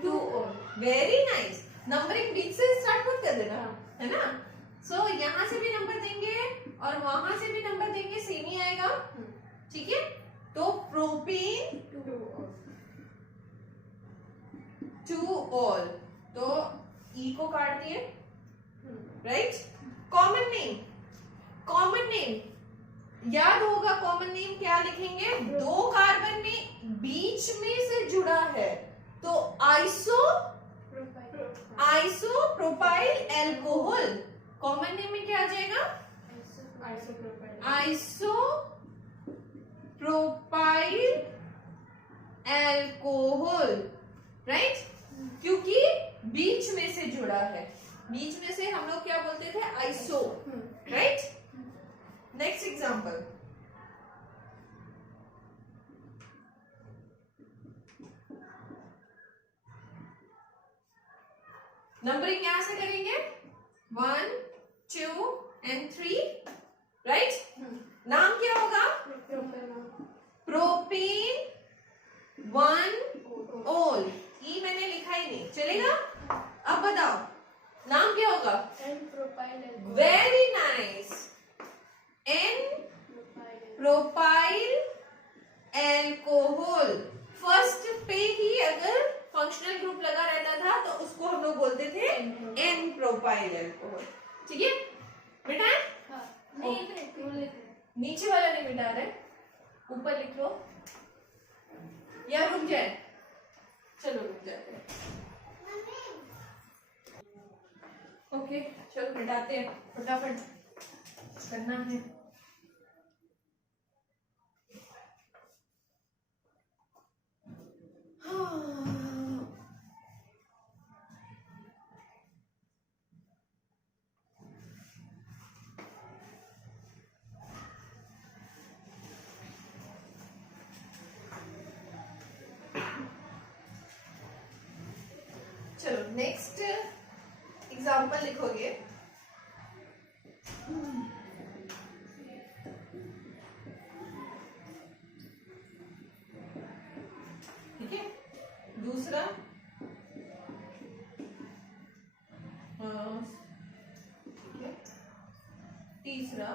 2 और वेरी नाइस, नंबरिंग बीच से स्टार्ट मत कर देना, है ना। सो यहाँ से भी नंबर देंगे और वहां से भी नंबर देंगे, सेम ही आएगा, ठीक है। तो प्रोपेन 2 ऑल, तो ई को काट दिए, right. Common name, common name याद होगा, कॉमन नेम क्या लिखेंगे? दो कार्बन में बीच में से जुड़ा है, तो आइसोप्रोपाइल एल्कोहल। कॉमन नेम में क्या आ जाएगा? Isopropyl alcohol, right. क्योंकि बीच में से जुड़ा है, बीच में से हम लोग क्या बोलते थे, iso, right. Next example, numbering यहां से करेंगे 1 2 and 3, राइट। नाम क्या होगा, प्रोपेन 1 ओल, ई मैंने लिखा ही नहीं, चलेगा। अब बताओ नाम क्या होगा, n propyl alcohol. Very nice, n propyl alcohol. First पे ही अगर फंक्शनल ग्रुप लगा रहता था तो उसको हम लोग बोलते थे एन प्रोपाइल एल्कोहल, ठीक है बेटा। हाँ, नहीं इधर क्यों लिख रहे हैं? नीचे वाला नहीं मिटा रहे, ऊपर लिख लो या रुक जाए, चलो रुक जाते हैं। ओके चलो मिटाते हैं, फटाफट करना है। चलो नेक्स्ट एग्जाम्पल लिखोगे, ठीक है। दूसरा तीसरा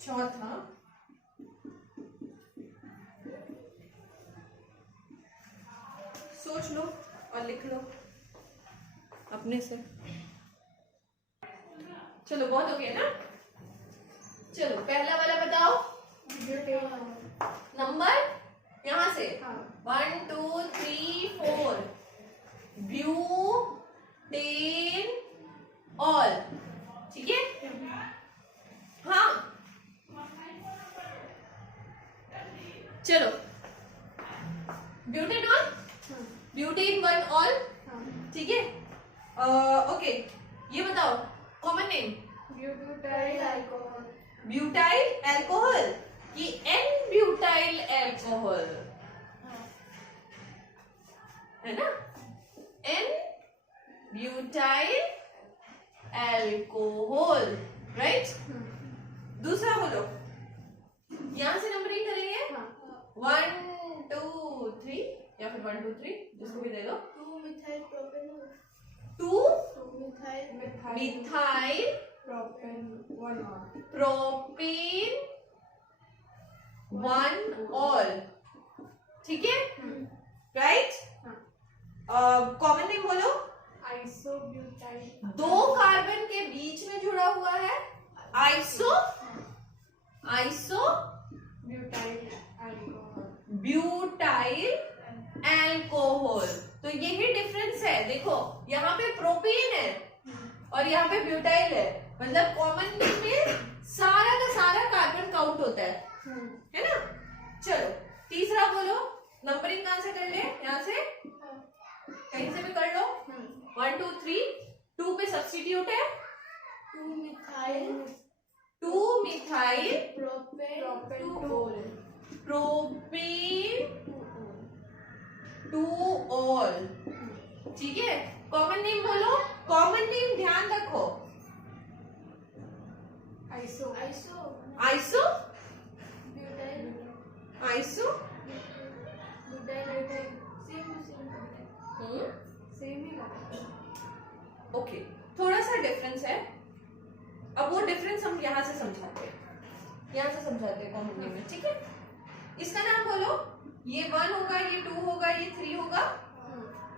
चौथा सोच लो और लिख लो अपने से। चलो बहुत हो गया ना। चलो पहला वाला बताओ, नंबर यहां से 1 2 3 4, ब्यूटेन ऑल, ठीक है। हाँ चलो ब्यूटेनॉल, ब्यूटेन 1 ऑल, ठीक है। ओके ये बताओ common name, butyl alcohol. Butyl alcohol कि एन ब्यूटाइल अल्कोहल, है ना, एन ब्यूटाइल अल्कोहल, राइट। दूसरा बोलो, यहां से नंबरिंग करेंगे 1 2 3 या फिर 1 2 3 जिसको भी दे दो। 2 methyl propanol. 2 methyl methyl propane 1 all, ठीक है, राइट। कॉमन नेम बोलो, आइसोब्यूटाइल। 2 कार्बन के बीच में जुड़ा हुआ है, iso butyl alcohol. Butyl alcohol. तो यही डिफरेंस है, देखो यहाँ पे प्रोपेन है और यहाँ पे ब्यूटाइल है, मतलब कॉमन नेम में सारा का सारा कार्बन काउंट होता है ना। चलो तीसरा बोलो, नंबरिंग कहां से कर ले, यहाँ से कहीं से भी कर लो। 1 2 3, 2 पे सब्स्टिट्यूट है, 2 methyl 2 methyl propane propane 2 ol, ठीक है। कॉमन नेम बोलो, कॉमन नेम ध्यान रखो, iso iso butyl iso butyl same ही लगा। ओके थोड़ा सा डिफरेंस है, अब वो डिफरेंस हम यहाँ से समझाते हैं, यहाँ से समझाते हैं कॉमन नेम में, ठीक है। इसका नाम बोलो, ये 1 होगा, ये 2 होगा, ये 3 होगा,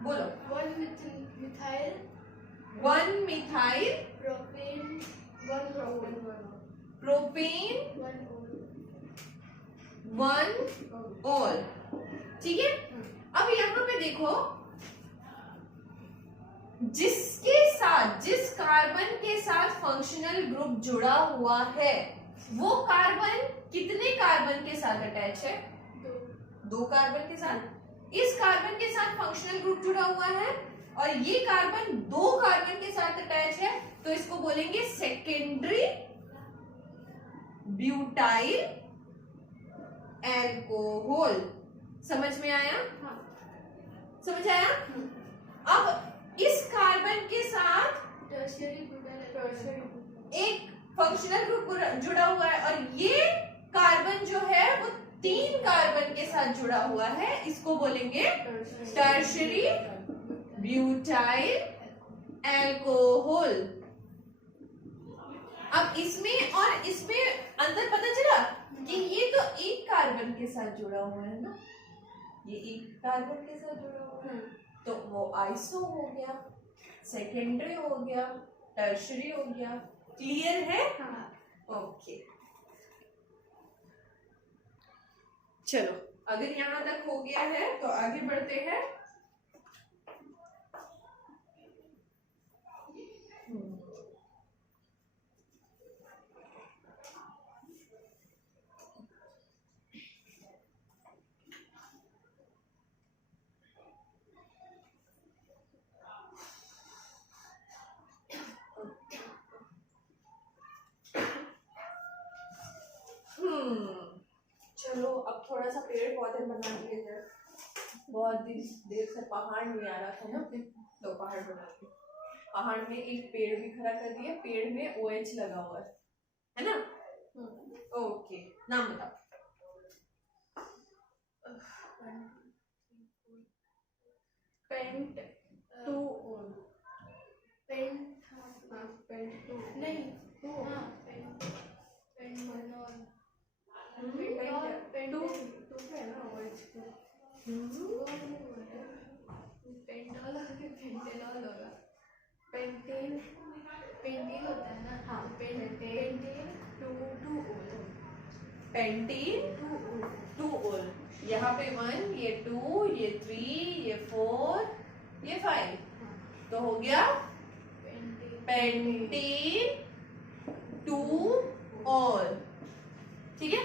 बोलो। 1 मिथाइल 1 मिथाइल प्रोपेन 1 ऑल, ठीक है। अब यहाँ पे देखो, जिसके साथ, जिस कार्बन के साथ फंक्शनल ग्रुप जुड़ा हुआ है वो कार्बन कितने कार्बन के साथ अटैच है, 2 कार्बन के साथ, इस कार्बन के साथ फंक्शनल ग्रुप जुड़ा हुआ है और ये कार्बन 2 कार्बन के साथ अटैच है, तो इसको बोलेंगे सेकेंडरी ब्यूटाइल एल्कोहल। समझ में आया? हाँ। समझ आया? अब इस कार्बन के साथ टर्शियरी ब्यूटाइल एक फंक्शनल ग्रुप जुड़ा हुआ है और ये कार्बन जो है वो 3 कार्बन के साथ जुड़ा हुआ है, इसको बोलेंगे टर्शियरी ब्यूटाइल एल्कोहल। अब इसमें और इसमें अंतर पता चला कि ये तो एक कार्बन के साथ जुड़ा हुआ है ना, ये एक कार्बन के साथ जुड़ा हुआ है, तो वो आइसो हो गया, सेकेंडरी हो गया, टर्शियरी हो गया। क्लियर है? हाँ। ओके, चलो अगर यहां तक हो गया है तो आगे बढ़ते हैं। चलो अब थोड़ा सा पेड़ पौधे बना दिए जाए। बहुत देर से पहाड़ नहीं आ रहा था ना, तो पहाड़ बना दिए। पहाड़ में एक पेड़ भी खड़ा कर दिया, पेड़ में OH लगा हुआ है ना? ओके, नाम बताओ। पेंट 2 ओल। पेंट हाँ, पेंट 2 नहीं 2 हाँ पेंट पेंटनॉल पेंट 2 है ना OH को। पेंटॉल होगा पेंटेनॉल होगा। पेंटेन पेंटीन होता है ना? हाँ, पेंटीन 2 ओल। पेंटीन 2 ओल। 2 ओल। यहाँ पे 1, ये 2, ये 3, ये 4, ये 5, तो हो गया पेंटीन 2 ओल। ठीक है?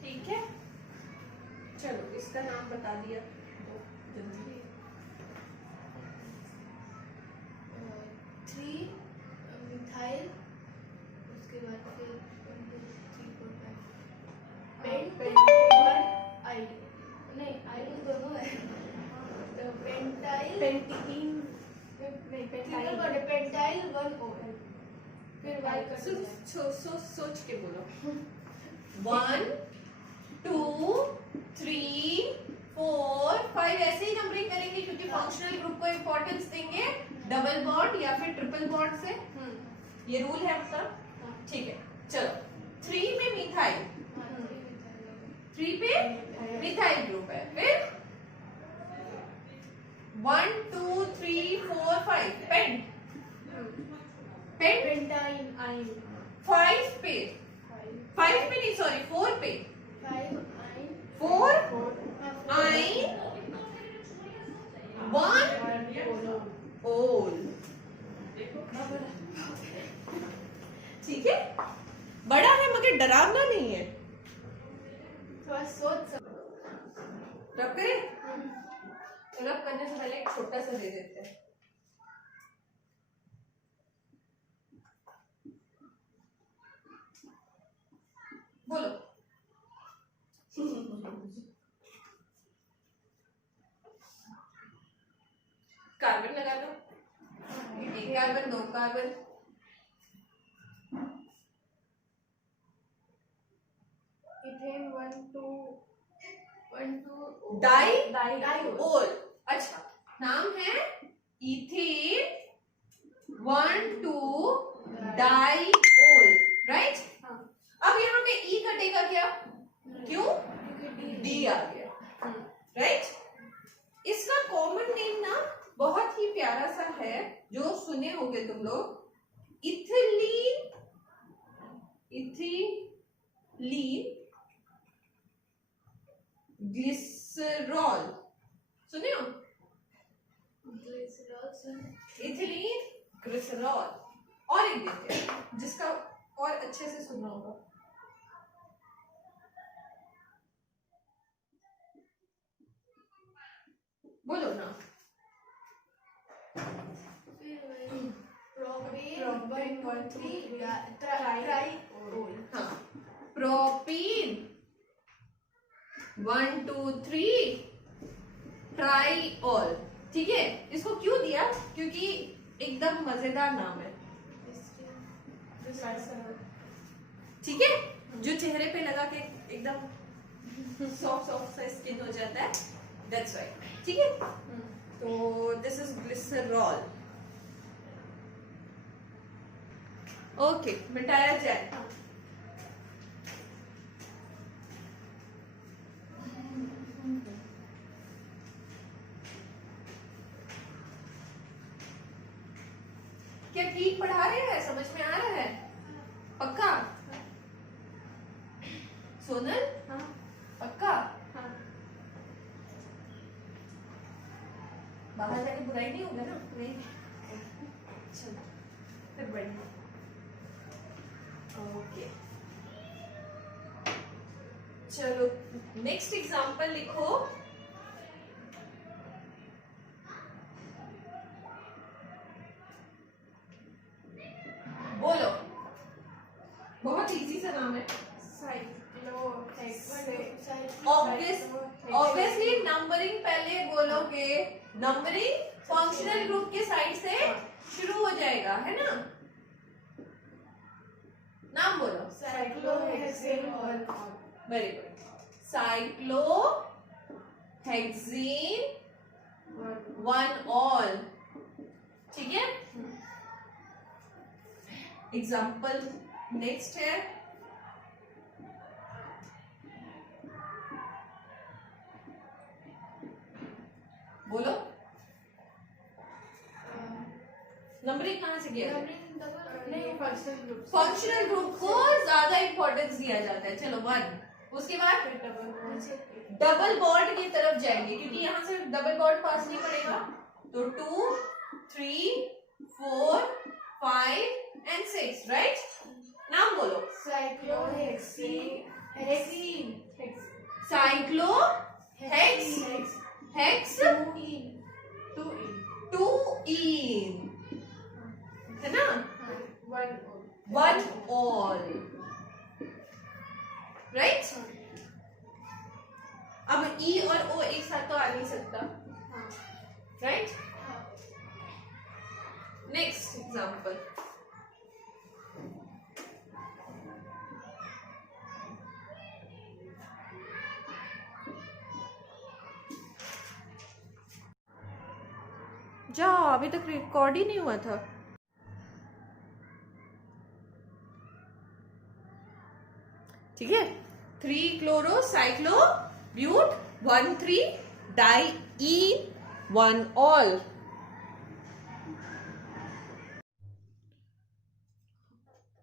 ठीक है, चलो इसका नाम बता दिया तो जल्दी। 3 मिथाइल, उसके बाद फिर 1 2 3 4 5 पेंट आई नहीं आई दोनों है, तो पेंटाइल पेंटीन नहीं पेंटाइन। पेंटाइल 1 ओल, फिर वाई कर सोच के बोलो। 1 2 3 4 5 ऐसे ही नंबरिंग करेंगे क्योंकि फंक्शनल ग्रुप को इंपॉर्टेंस देंगे डबल बॉन्ड या फिर ट्रिपल बॉन्ड से, ये रूल है मतलब। ठीक है, चलो 3 में मिथाइल, 3 पे मिथाइल ग्रुप है, फिर 1 2 3 4 5 पेंट, पेंट पेंटाइन आइन 5 पे, 5 पे नहीं सॉरी 4 पे, 5 आइन 4 हाँ, आइन 1 ओल। ठीक है, बड़ा है मगर डरावना नहीं है। थोड़ा सोच रब करे, रब करने से पहले एक छोटा सा दे देते हैं। बोलो। कार्बन लगा दो, एक कार्बन 2 कार्बन, इथेन 1 2 डाई ओल। अच्छा, नाम है इथेन 1 2 डाई ओल, राइट? अब यहाँ पे ई कटेगा क्या? क्यों? डी आ गया, राइट? इसका कॉमन नेम ना बहुत ही प्यारा सा है जो सुने होगे तुम लोग, इथिलीन इथिलीन ग्लिसरॉल, सुने हो? Ethylene glycerol. और एक देखते हैं जिसका और अच्छे से सुनना होगा। बोलो ना। हाँ, प्रोपीन 1 2 3 ट्राईऑल। ठीक है, इसको क्यों दिया? क्योंकि एकदम मजेदार नाम है। ठीक है, जो चेहरे पे लगा के एकदम सॉफ्ट सॉफ्ट सा स्किन हो जाता है, दैट्स वाई। ठीक है, तो दिस इज ग्लिसरॉल। ओके, मिटाया जाए। क्या ठीक पढ़ा रहे हैं? समझ में आ रहा है? पक्का? सोनल? हाँ पक्का? हाँ। बाहर जाके बुराई नहीं होगा ना? नहीं। चलो फिर बढ़िया। ओके, चलो नेक्स्ट एग्जांपल लिखो। बोलो, बहुत इजी सा नाम है। ऑब्वियसली नंबरिंग पहले बोलोगे, नंबरिंग फंक्शनल ग्रुप के साइड से शुरू हो जाएगा, है ना? नाम बोलो। Very good. Cyclohexane 1 all. ठीक है, एग्जाम्पल नेक्स्ट है। बोलो, नंबरिंग कहाँ से किया? फंक्शनल ग्रुप को ज्यादा इंपॉर्टेंस दिया जाता है। चलो 1, उसके बाद डबल बॉन्ड की तरफ जाएंगे क्योंकि यहाँ से डबल बॉन्ड पास नहीं पड़ेगा। तो 2 3 4 5 and 6, राइट? नाम बोलो। साइक्लो हेक्स 2 है ना? 1 ऑल, राइट? अब ई और ओ एक साथ तो आ नहीं सकता, राइट? Next example. जाओ, अभी तक रिकॉर्ड ही नहीं हुआ था। ठीक है, 3 chloro cyclo buta 1 3 diene 1 ol.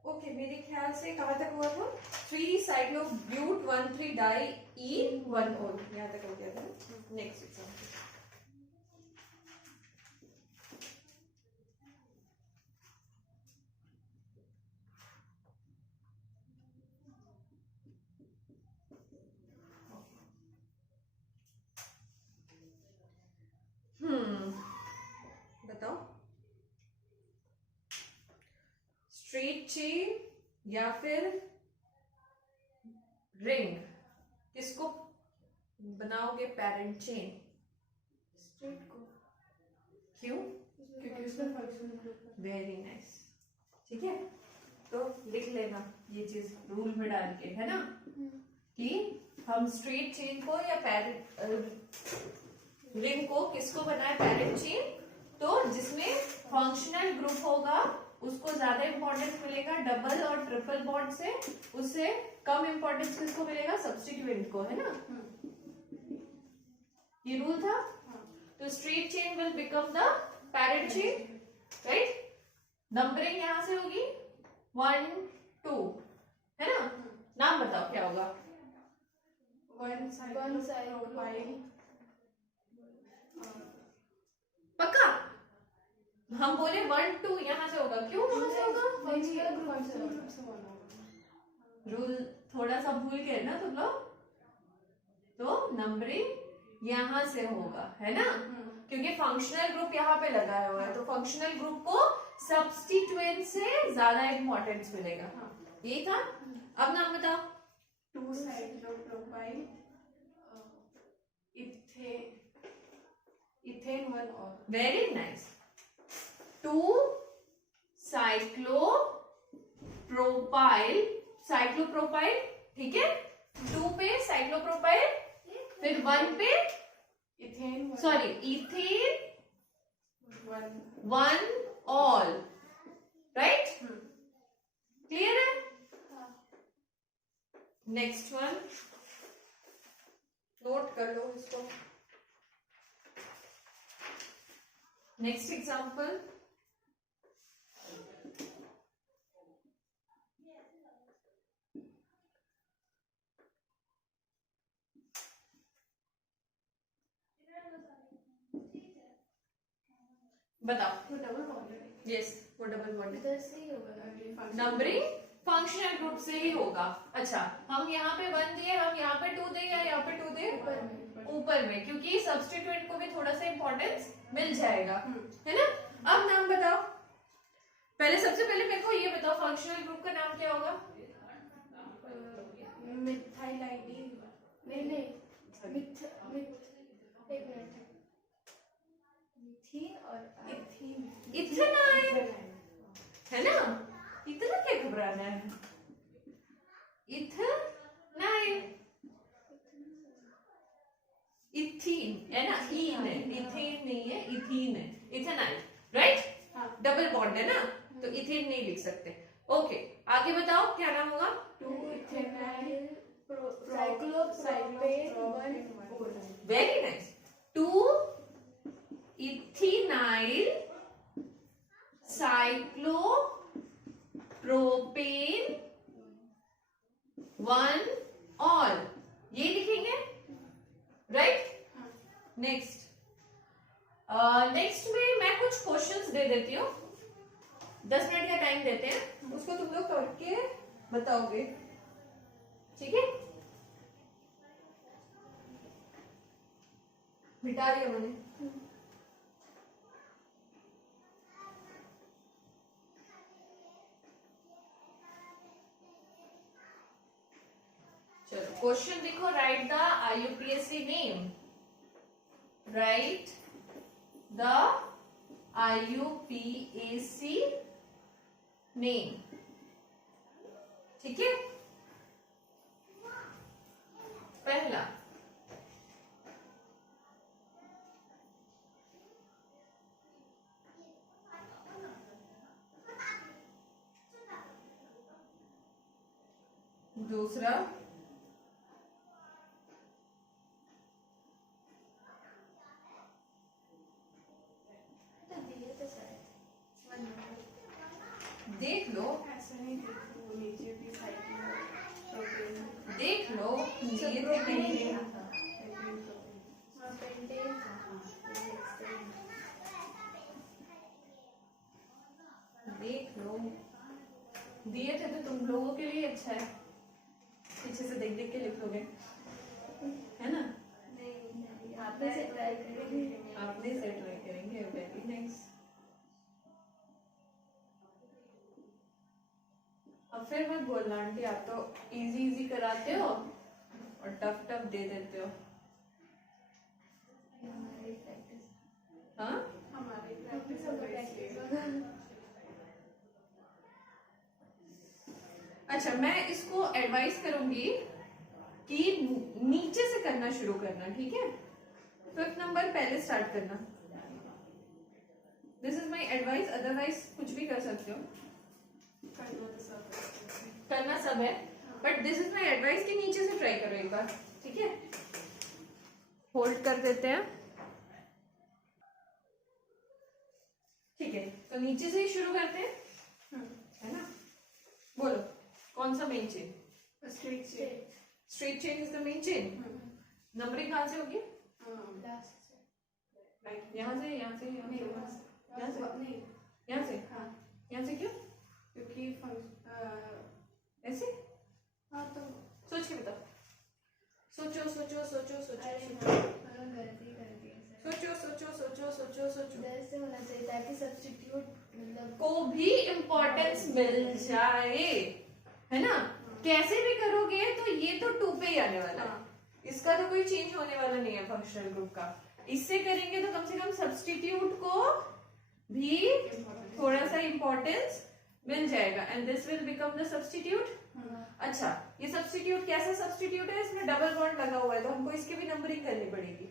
Okay, मेरे ख्याल से कहाँ तक हुआ था? 3 साइक्लो ब्यूट 1 3 डाइईन 1 ऑल, यहाँ तक हो गया था। Next example. बताओ, स्ट्रेट चेन या फिर रिंग, किसको बनाओगे पेरेंट चेन? क्यों? क्योंकि उसमें फंक्शनल ग्रुप है। Very nice. ठीक है, तो लिख लेना ये चीज रूल में डाल के, है ना? कि हम स्ट्रेट चेन को या पेरेंट रिंग को किसको बनाए पेरेंट चेन? तो जिसमें फंक्शनल ग्रुप होगा उसको ज्यादा इंपॉर्टेंस मिलेगा डबल और ट्रिपल बॉन्ड से, उससे कम इंपॉर्टेंस किसको मिलेगा? सब्स्टिट्यूएंट को, है ना? ये रूल था। तो straight chain will become the parent chain, right? Numbering यहां से होगी 1 2, होगा? One One side cyclo- propyl पक्का? हम बोले 1 2 यहाँ से होगा, क्यों वहां से होगा? फंक्शनल ग्रुप से फंक्शनल होगा। ग्रुप से होना होगा। रूल थोड़ा सा भूल गए ना तुम लोग, तो नंबरिंग यहाँ से होगा, है ना? क्योंकि फंक्शनल ग्रुप यहाँ पे लगाया हुआ है, तो फंक्शनल ग्रुप को सब्स्टिट्यूएंट से ज्यादा इंपॉर्टेंस मिलेगा। यही था। अब नाम बताओ। 2 साइक्लोप्रोपाइल इथेन 1 और वेरी नाइस। 2 साइक्लोप्रोपाइल, ठीक है? 2 पे साइक्लोप्रोपाइल, फिर 1 पे ethane sorry ethane 1 1 all, right? Clear है? नेक्स्ट वन नोट कर लो इसको। नेक्स्ट एग्जांपल, बताओ। वो डबल बॉन्ड है। यस, वो डबल बॉन्ड है। इधर से ही होगा। नंबरिंग फंक्शनल ग्रुप से ही होगा। अच्छा, हम यहाँ पे 1 दिए, हम यहाँ पे 2 दे या यहाँ पे 2 दे? ऊपर में। ऊपर में, क्योंकि सब्स्टिट्यूएंट को भी थोड़ा सा इंपॉर्टेंस मिल जाएगा, है ना? अब नाम बताओ। पहले सबसे पहले मेरे को ये बताओ, फंक्शनल ग्रुप का नाम क्या होगा? मिथाइल आइडिन नहीं एक मिनट। मिथीन और इथीन इथेनॉल, है ना? इतना क्या घबराना है? इथेनॉल, इथीन है ना? ईन है, इथेन नहीं है, इथीन है, इथेनॉल, राइट? हाँ। डबल बॉन्ड है ना, तो इथेन नहीं लिख सकते। ओके, आगे बताओ क्या नाम होगा? 2 ethenyl cyclopropane 1 very nice. 2 ethenyl cyclo propane 1 ol, ये लिखेंगे, राइट? नेक्स्ट में मैं कुछ क्वेश्चंस दे देती हूँ, 10 मिनट का टाइम देते हैं, उसको तुम लोग करके बताओगे, ठीक है? मिटा रही है मैंने। चलो क्वेश्चन देखो। Right the IUPAC name, right the IUPAC name, ठीक है? पहला, दूसरा, दिए तो शायद देख लो, ऐसा नहीं देखो, वो नीचे भी साइक्लोप्रोपेन देख लो, ये थे कि नहीं? पेंटेन देख लो, दिए थे तो तुम लोगों के लिए अच्छा है, पीछे से देख देख के लिखोगे, है ना? नहीं आपने से ट्राई करेंगे। आपने से ट्राई करेंगे। Very nice. अब फिर मत बोलना आंटी, आप तो इजी इजी कराते हो और टफ टफ दे देते हो। हमारी प्रैक्टिस हाँ, हमारे प्रैक्टिस प्रैक्टिस होगा प्रैक्टिस अच्छा, मैं इसको एडवाइस करूंगी कि नीचे से करना शुरू करना, ठीक है? 5th नंबर पहले स्टार्ट करना। This is my advice, otherwise कुछ भी कर सकते हो, करना सब है, but this is my advice कि नीचे से ट्राई करो एक बार, ठीक है? होल्ड कर देते हैं, ठीक है? तो नीचे से ही शुरू करते हैं, है ना? बोलो कौन सा main chain? Straight chain. Straight chain is the main chain. Numbering कहाँ से होगी? लास्ट से राइट। यहाँ से, यहाँ से, यहाँ नहीं, से, वहाँ से। यहाँ से, नहीं, यहाँ से, हाँ, यहाँ से क्यों क्योंकि ऐसे? हाँ तो सोच के बताओ। सोचो सोचो सोचो सोचो अरे सोचो हाँ, गलती कर दी है सर। सोचो सोचो सोचो सोचो सोचो इधर से होना चाहिए ताकि सब्स्टिट्यूट मतलब को भी इम्पोर्टेंस मिल जाए, है ना? कैसे भी करोगे तो ये तो 2 पे ही आने वाला है। इसका तो कोई चेंज होने वाला नहीं है फंक्शनल ग्रुप का। इससे करेंगे तो कम से कम सब्स्टिट्यूट को भी थोड़ा सा इम्पोर्टेंस मिल जाएगा and this will become the substitute. अच्छा, ये सब्स्टिट्यूट कैसा सब्स्टिट्यूट है? इसमें डबल बॉन्ड लगा हुआ है तो हमको इसकी भी नंबरिंग करनी पड़ेगी,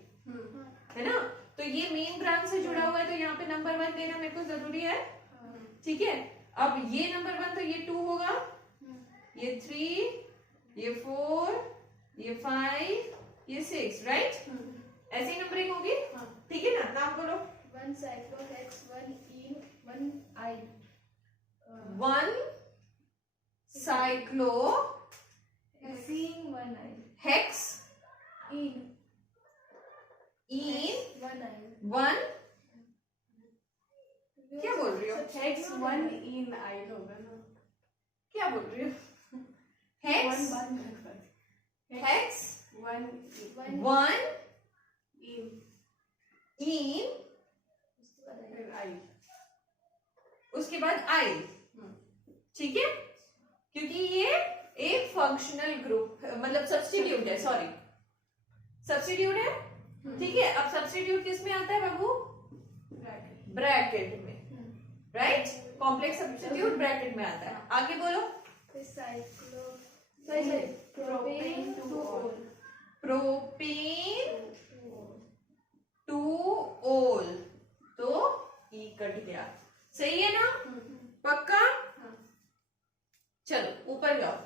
है ना? तो ये मेन ब्रांच से जुड़ा हुआ है तो यहाँ पे नंबर 1 देना मेरे को जरूरी है, ठीक है? अब ये नंबर 1 तो ये 2 होगा, ये 3, ये 4, ये 5, ये 6, राइट? ऐसी नंबरिंग होगी, ठीक है ना? नाम बोलो। 1 cyclohex 1 ene 1 I 1 cyclo hexene 1 I hex ene in 1 I 1 क्या बोल रही हो? हेक्स 1 इन आई होगा ना। क्या बोल रही हो? 1 हेक्स बंद कर दे। हेक्स 1 1 इन इन फिर आई। उसके बाद आई, ठीक है? क्योंकि ये एक फंक्शनल ग्रुप मतलब सब्स्टिट्यूट है, सॉरी सब्स्टिट्यूट है, ठीक है? अब सब्स्टिट्यूट किस में आता है बाबू? ब्रैकेट में, राइट? कॉम्प्लेक्स सब्स्टिट्यूट ब्रैकेट में आता है। आगे बोलो। propane 2 ol प्रोपेन 2 ओल, तो ई कट गया, सही है ना? पक्का? चलो ऊपर जाओ।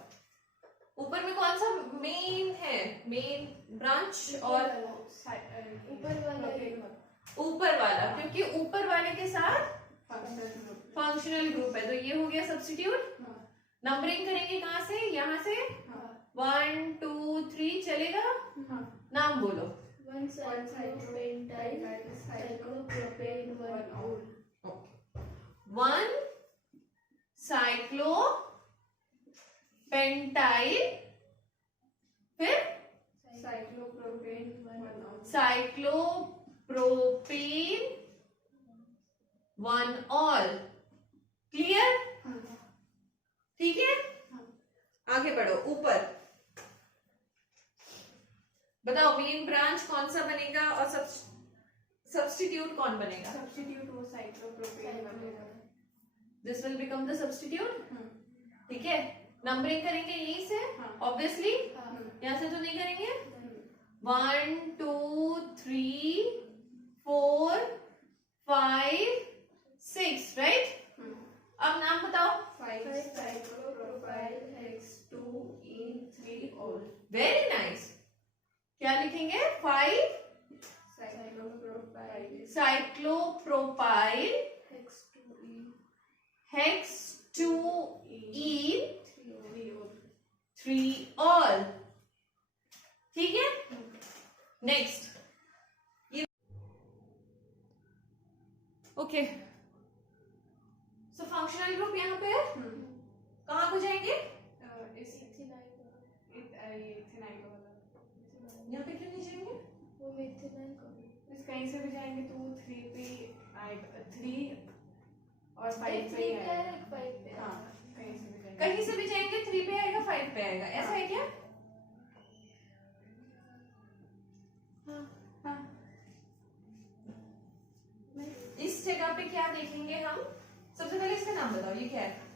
ऊपर में कौन सा मेन है? मेन ब्रांच और ऊपर वाला ऊपर वाला, क्योंकि ऊपर वाले के साथ फंक्शनल फंक्शनल ग्रुप है तो ये हो गया सब्स्टिट्यूट। नंबरिंग करेंगे कहाँ से? यहाँ से 1 2 3 चलेगा। नाम बोलो। 1 cyclopentyl cyclopropane 1 ol 1 cyclo pentyl, फिर cyclopropane 1 all. Cyclopropane 1 all. Clear? ठीक है, आगे बढ़ो। ऊपर बताओ मेन ब्रांच कौन सा बनेगा और सब्स्टिट्यूट कौन बनेगा? सब्स्टिट्यूट वो साइक्लोप्रोपेन बनेगा। This will become the substitute, ठीक है? नंबरिंग करेंगे यहीं से, ऑब्वियसली यहाँ से तो नहीं करेंगे। 1 2 3 4 5 6, राइट? अब नाम बताओ। 5 साइक्लोप्रोपाइल हेक्स 2 इन 3 ऑल। Very nice. क्या लिखेंगे? 5 cyclopropyl cyclopropyl hex 2 ene hex 2 इन 3 ऑल। 3 ऑल, ठीक है? नेक्स्ट ये ओके। सो फंक्शनल ग्रुप यहाँ पे है, कहाँ को जाएंगे? यहाँ पे क्यों नहीं जाएंगे? वो मिथाइल को कहीं से भी जाएंगे तो 3 पे आएगा, 3 और 5 पे 3 ही पे आएगा। 5 पे हाँ, कहीं से भी जाएंगे। कहीं से भी जाएंगे 3 पे आएगा 5 पे आएगा, ऐसा है क्या? हाँ इस जगह पे क्या देखेंगे हम? सबसे पहले इसका नाम बताओ, ये क्या है?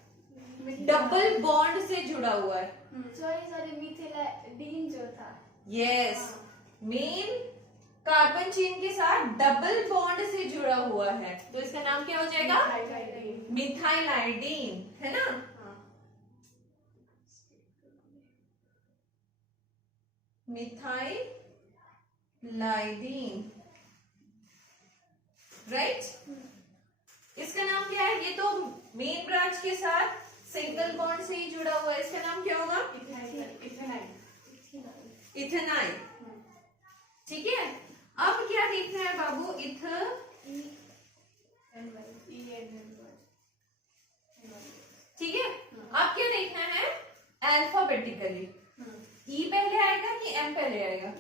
डबल बॉन्ड से जुड़ा हुआ है। सॉरी मिथिलाडीन जो था यस, मेन कार्बन चेन के साथ डबल बॉन्ड से जुड़ा हुआ है तो इसका नाम क्या हो जाएगा? मिथाइल आइडीन, है ना? Methyl आइडीन, right? इसका नाम क्या है? ये तो मेन ब्रांच के साथ सिंगल बॉन्ड से ही जुड़ा हुआ है, इसका नाम क्या होगा? इथेनाइल। इथेनाइल। ठीक है, अब क्या देखना है बाबू? ठीक है, अब क्या देखना है? अल्फाबेटिकली ई पहले आएगा कि एम पहले आएगा?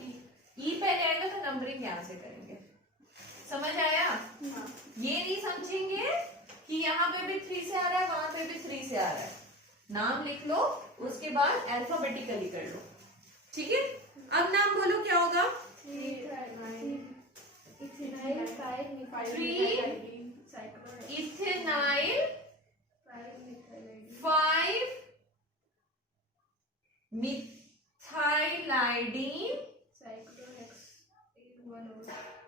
ई पहले आएगा तो नंबरिंग यहां से करेंगे। समझ आया? ये नहीं समझेंगे कि यहाँ पे भी 3 से आ रहा है, वहां पे भी 3 से आ रहा है। नाम लिख लो, उसके बाद अल्फाबेटिकली कर लो। ठीक है, अब नाम बोलो क्या होगा? Ethenyl 5 मिथाइलाइडीन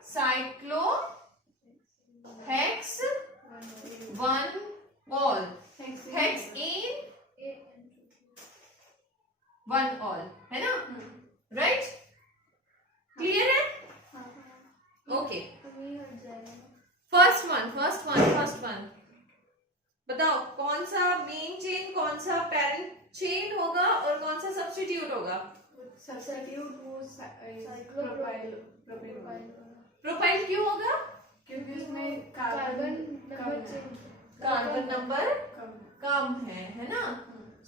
साइक्लोहेक्स 1 all. हेक्स इन 1 ऑल, है ना? राइट, क्लियर है? ओके, फर्स्ट वन बताओ, कौन सा मेन चेन, कौन सा पेरेंट चेन होगा और कौन सा सब्स्टिट्यूट होगा? प्रोपाइल क्यों होगा? क्योंकि उसमें कार्बन नंबर कम है ना?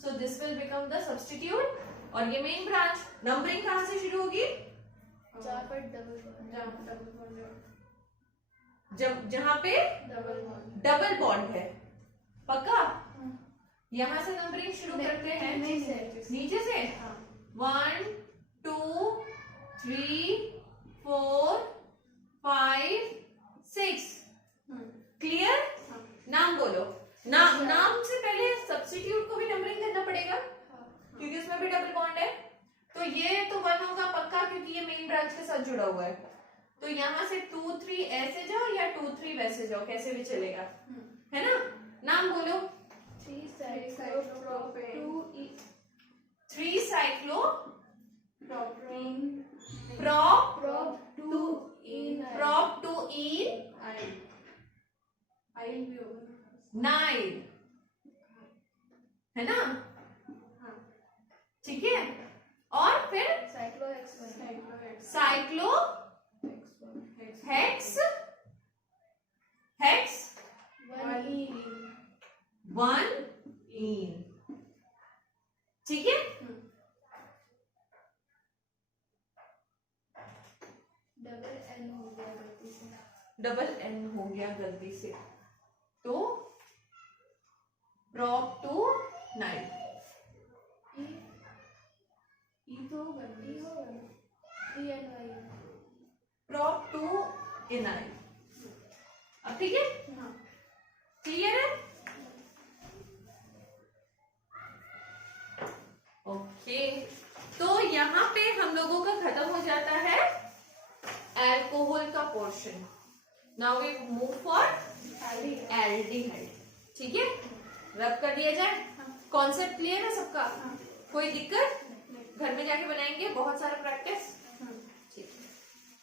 So this will become the substitute. और ये मेन ब्रांच नंबरिंग कहां से शुरू होगी? जहां पे डबल बॉन्ड है। पक्का? यहां से नंबरिंग शुरू करते हैं नीचे से। 1 2 3 4 5 6। क्लियर? नाम बोलो। नाम से पहले सब्स्टिट्यूट को भी नंबरिंग करना पड़ेगा क्योंकि उसमें भी डबल बॉन्ड है। तो ये तो 1 होगा पक्का, क्योंकि ये मेन ब्रांच के साथ जुड़ा हुआ है। तो यहाँ से 2 3 ऐसे जाओ या 2 3 वैसे जाओ, कैसे भी चलेगा, है ना? नाम बोलो। 3 साइक्लो prop 2 इन नाइल, है ना? ठीक है, और फिर साइक्लो हेक्स 1 इन। ठीक है, डबल एन हो गया गलती से, तो prop 2 नाइल। prop 2 इनाइल। अब ठीक है, क्लियर है? ओके, तो यहाँ पे हम लोगों का खत्म हो जाता है अल्कोहल का portion. Now we move for aldehyde. ठीक है, रब कर दिया जाए। कॉन्सेप्ट क्लियर है सबका? कोई दिक्कत? घर में जाके बनाएंगे, बहुत सारा प्रैक्टिस।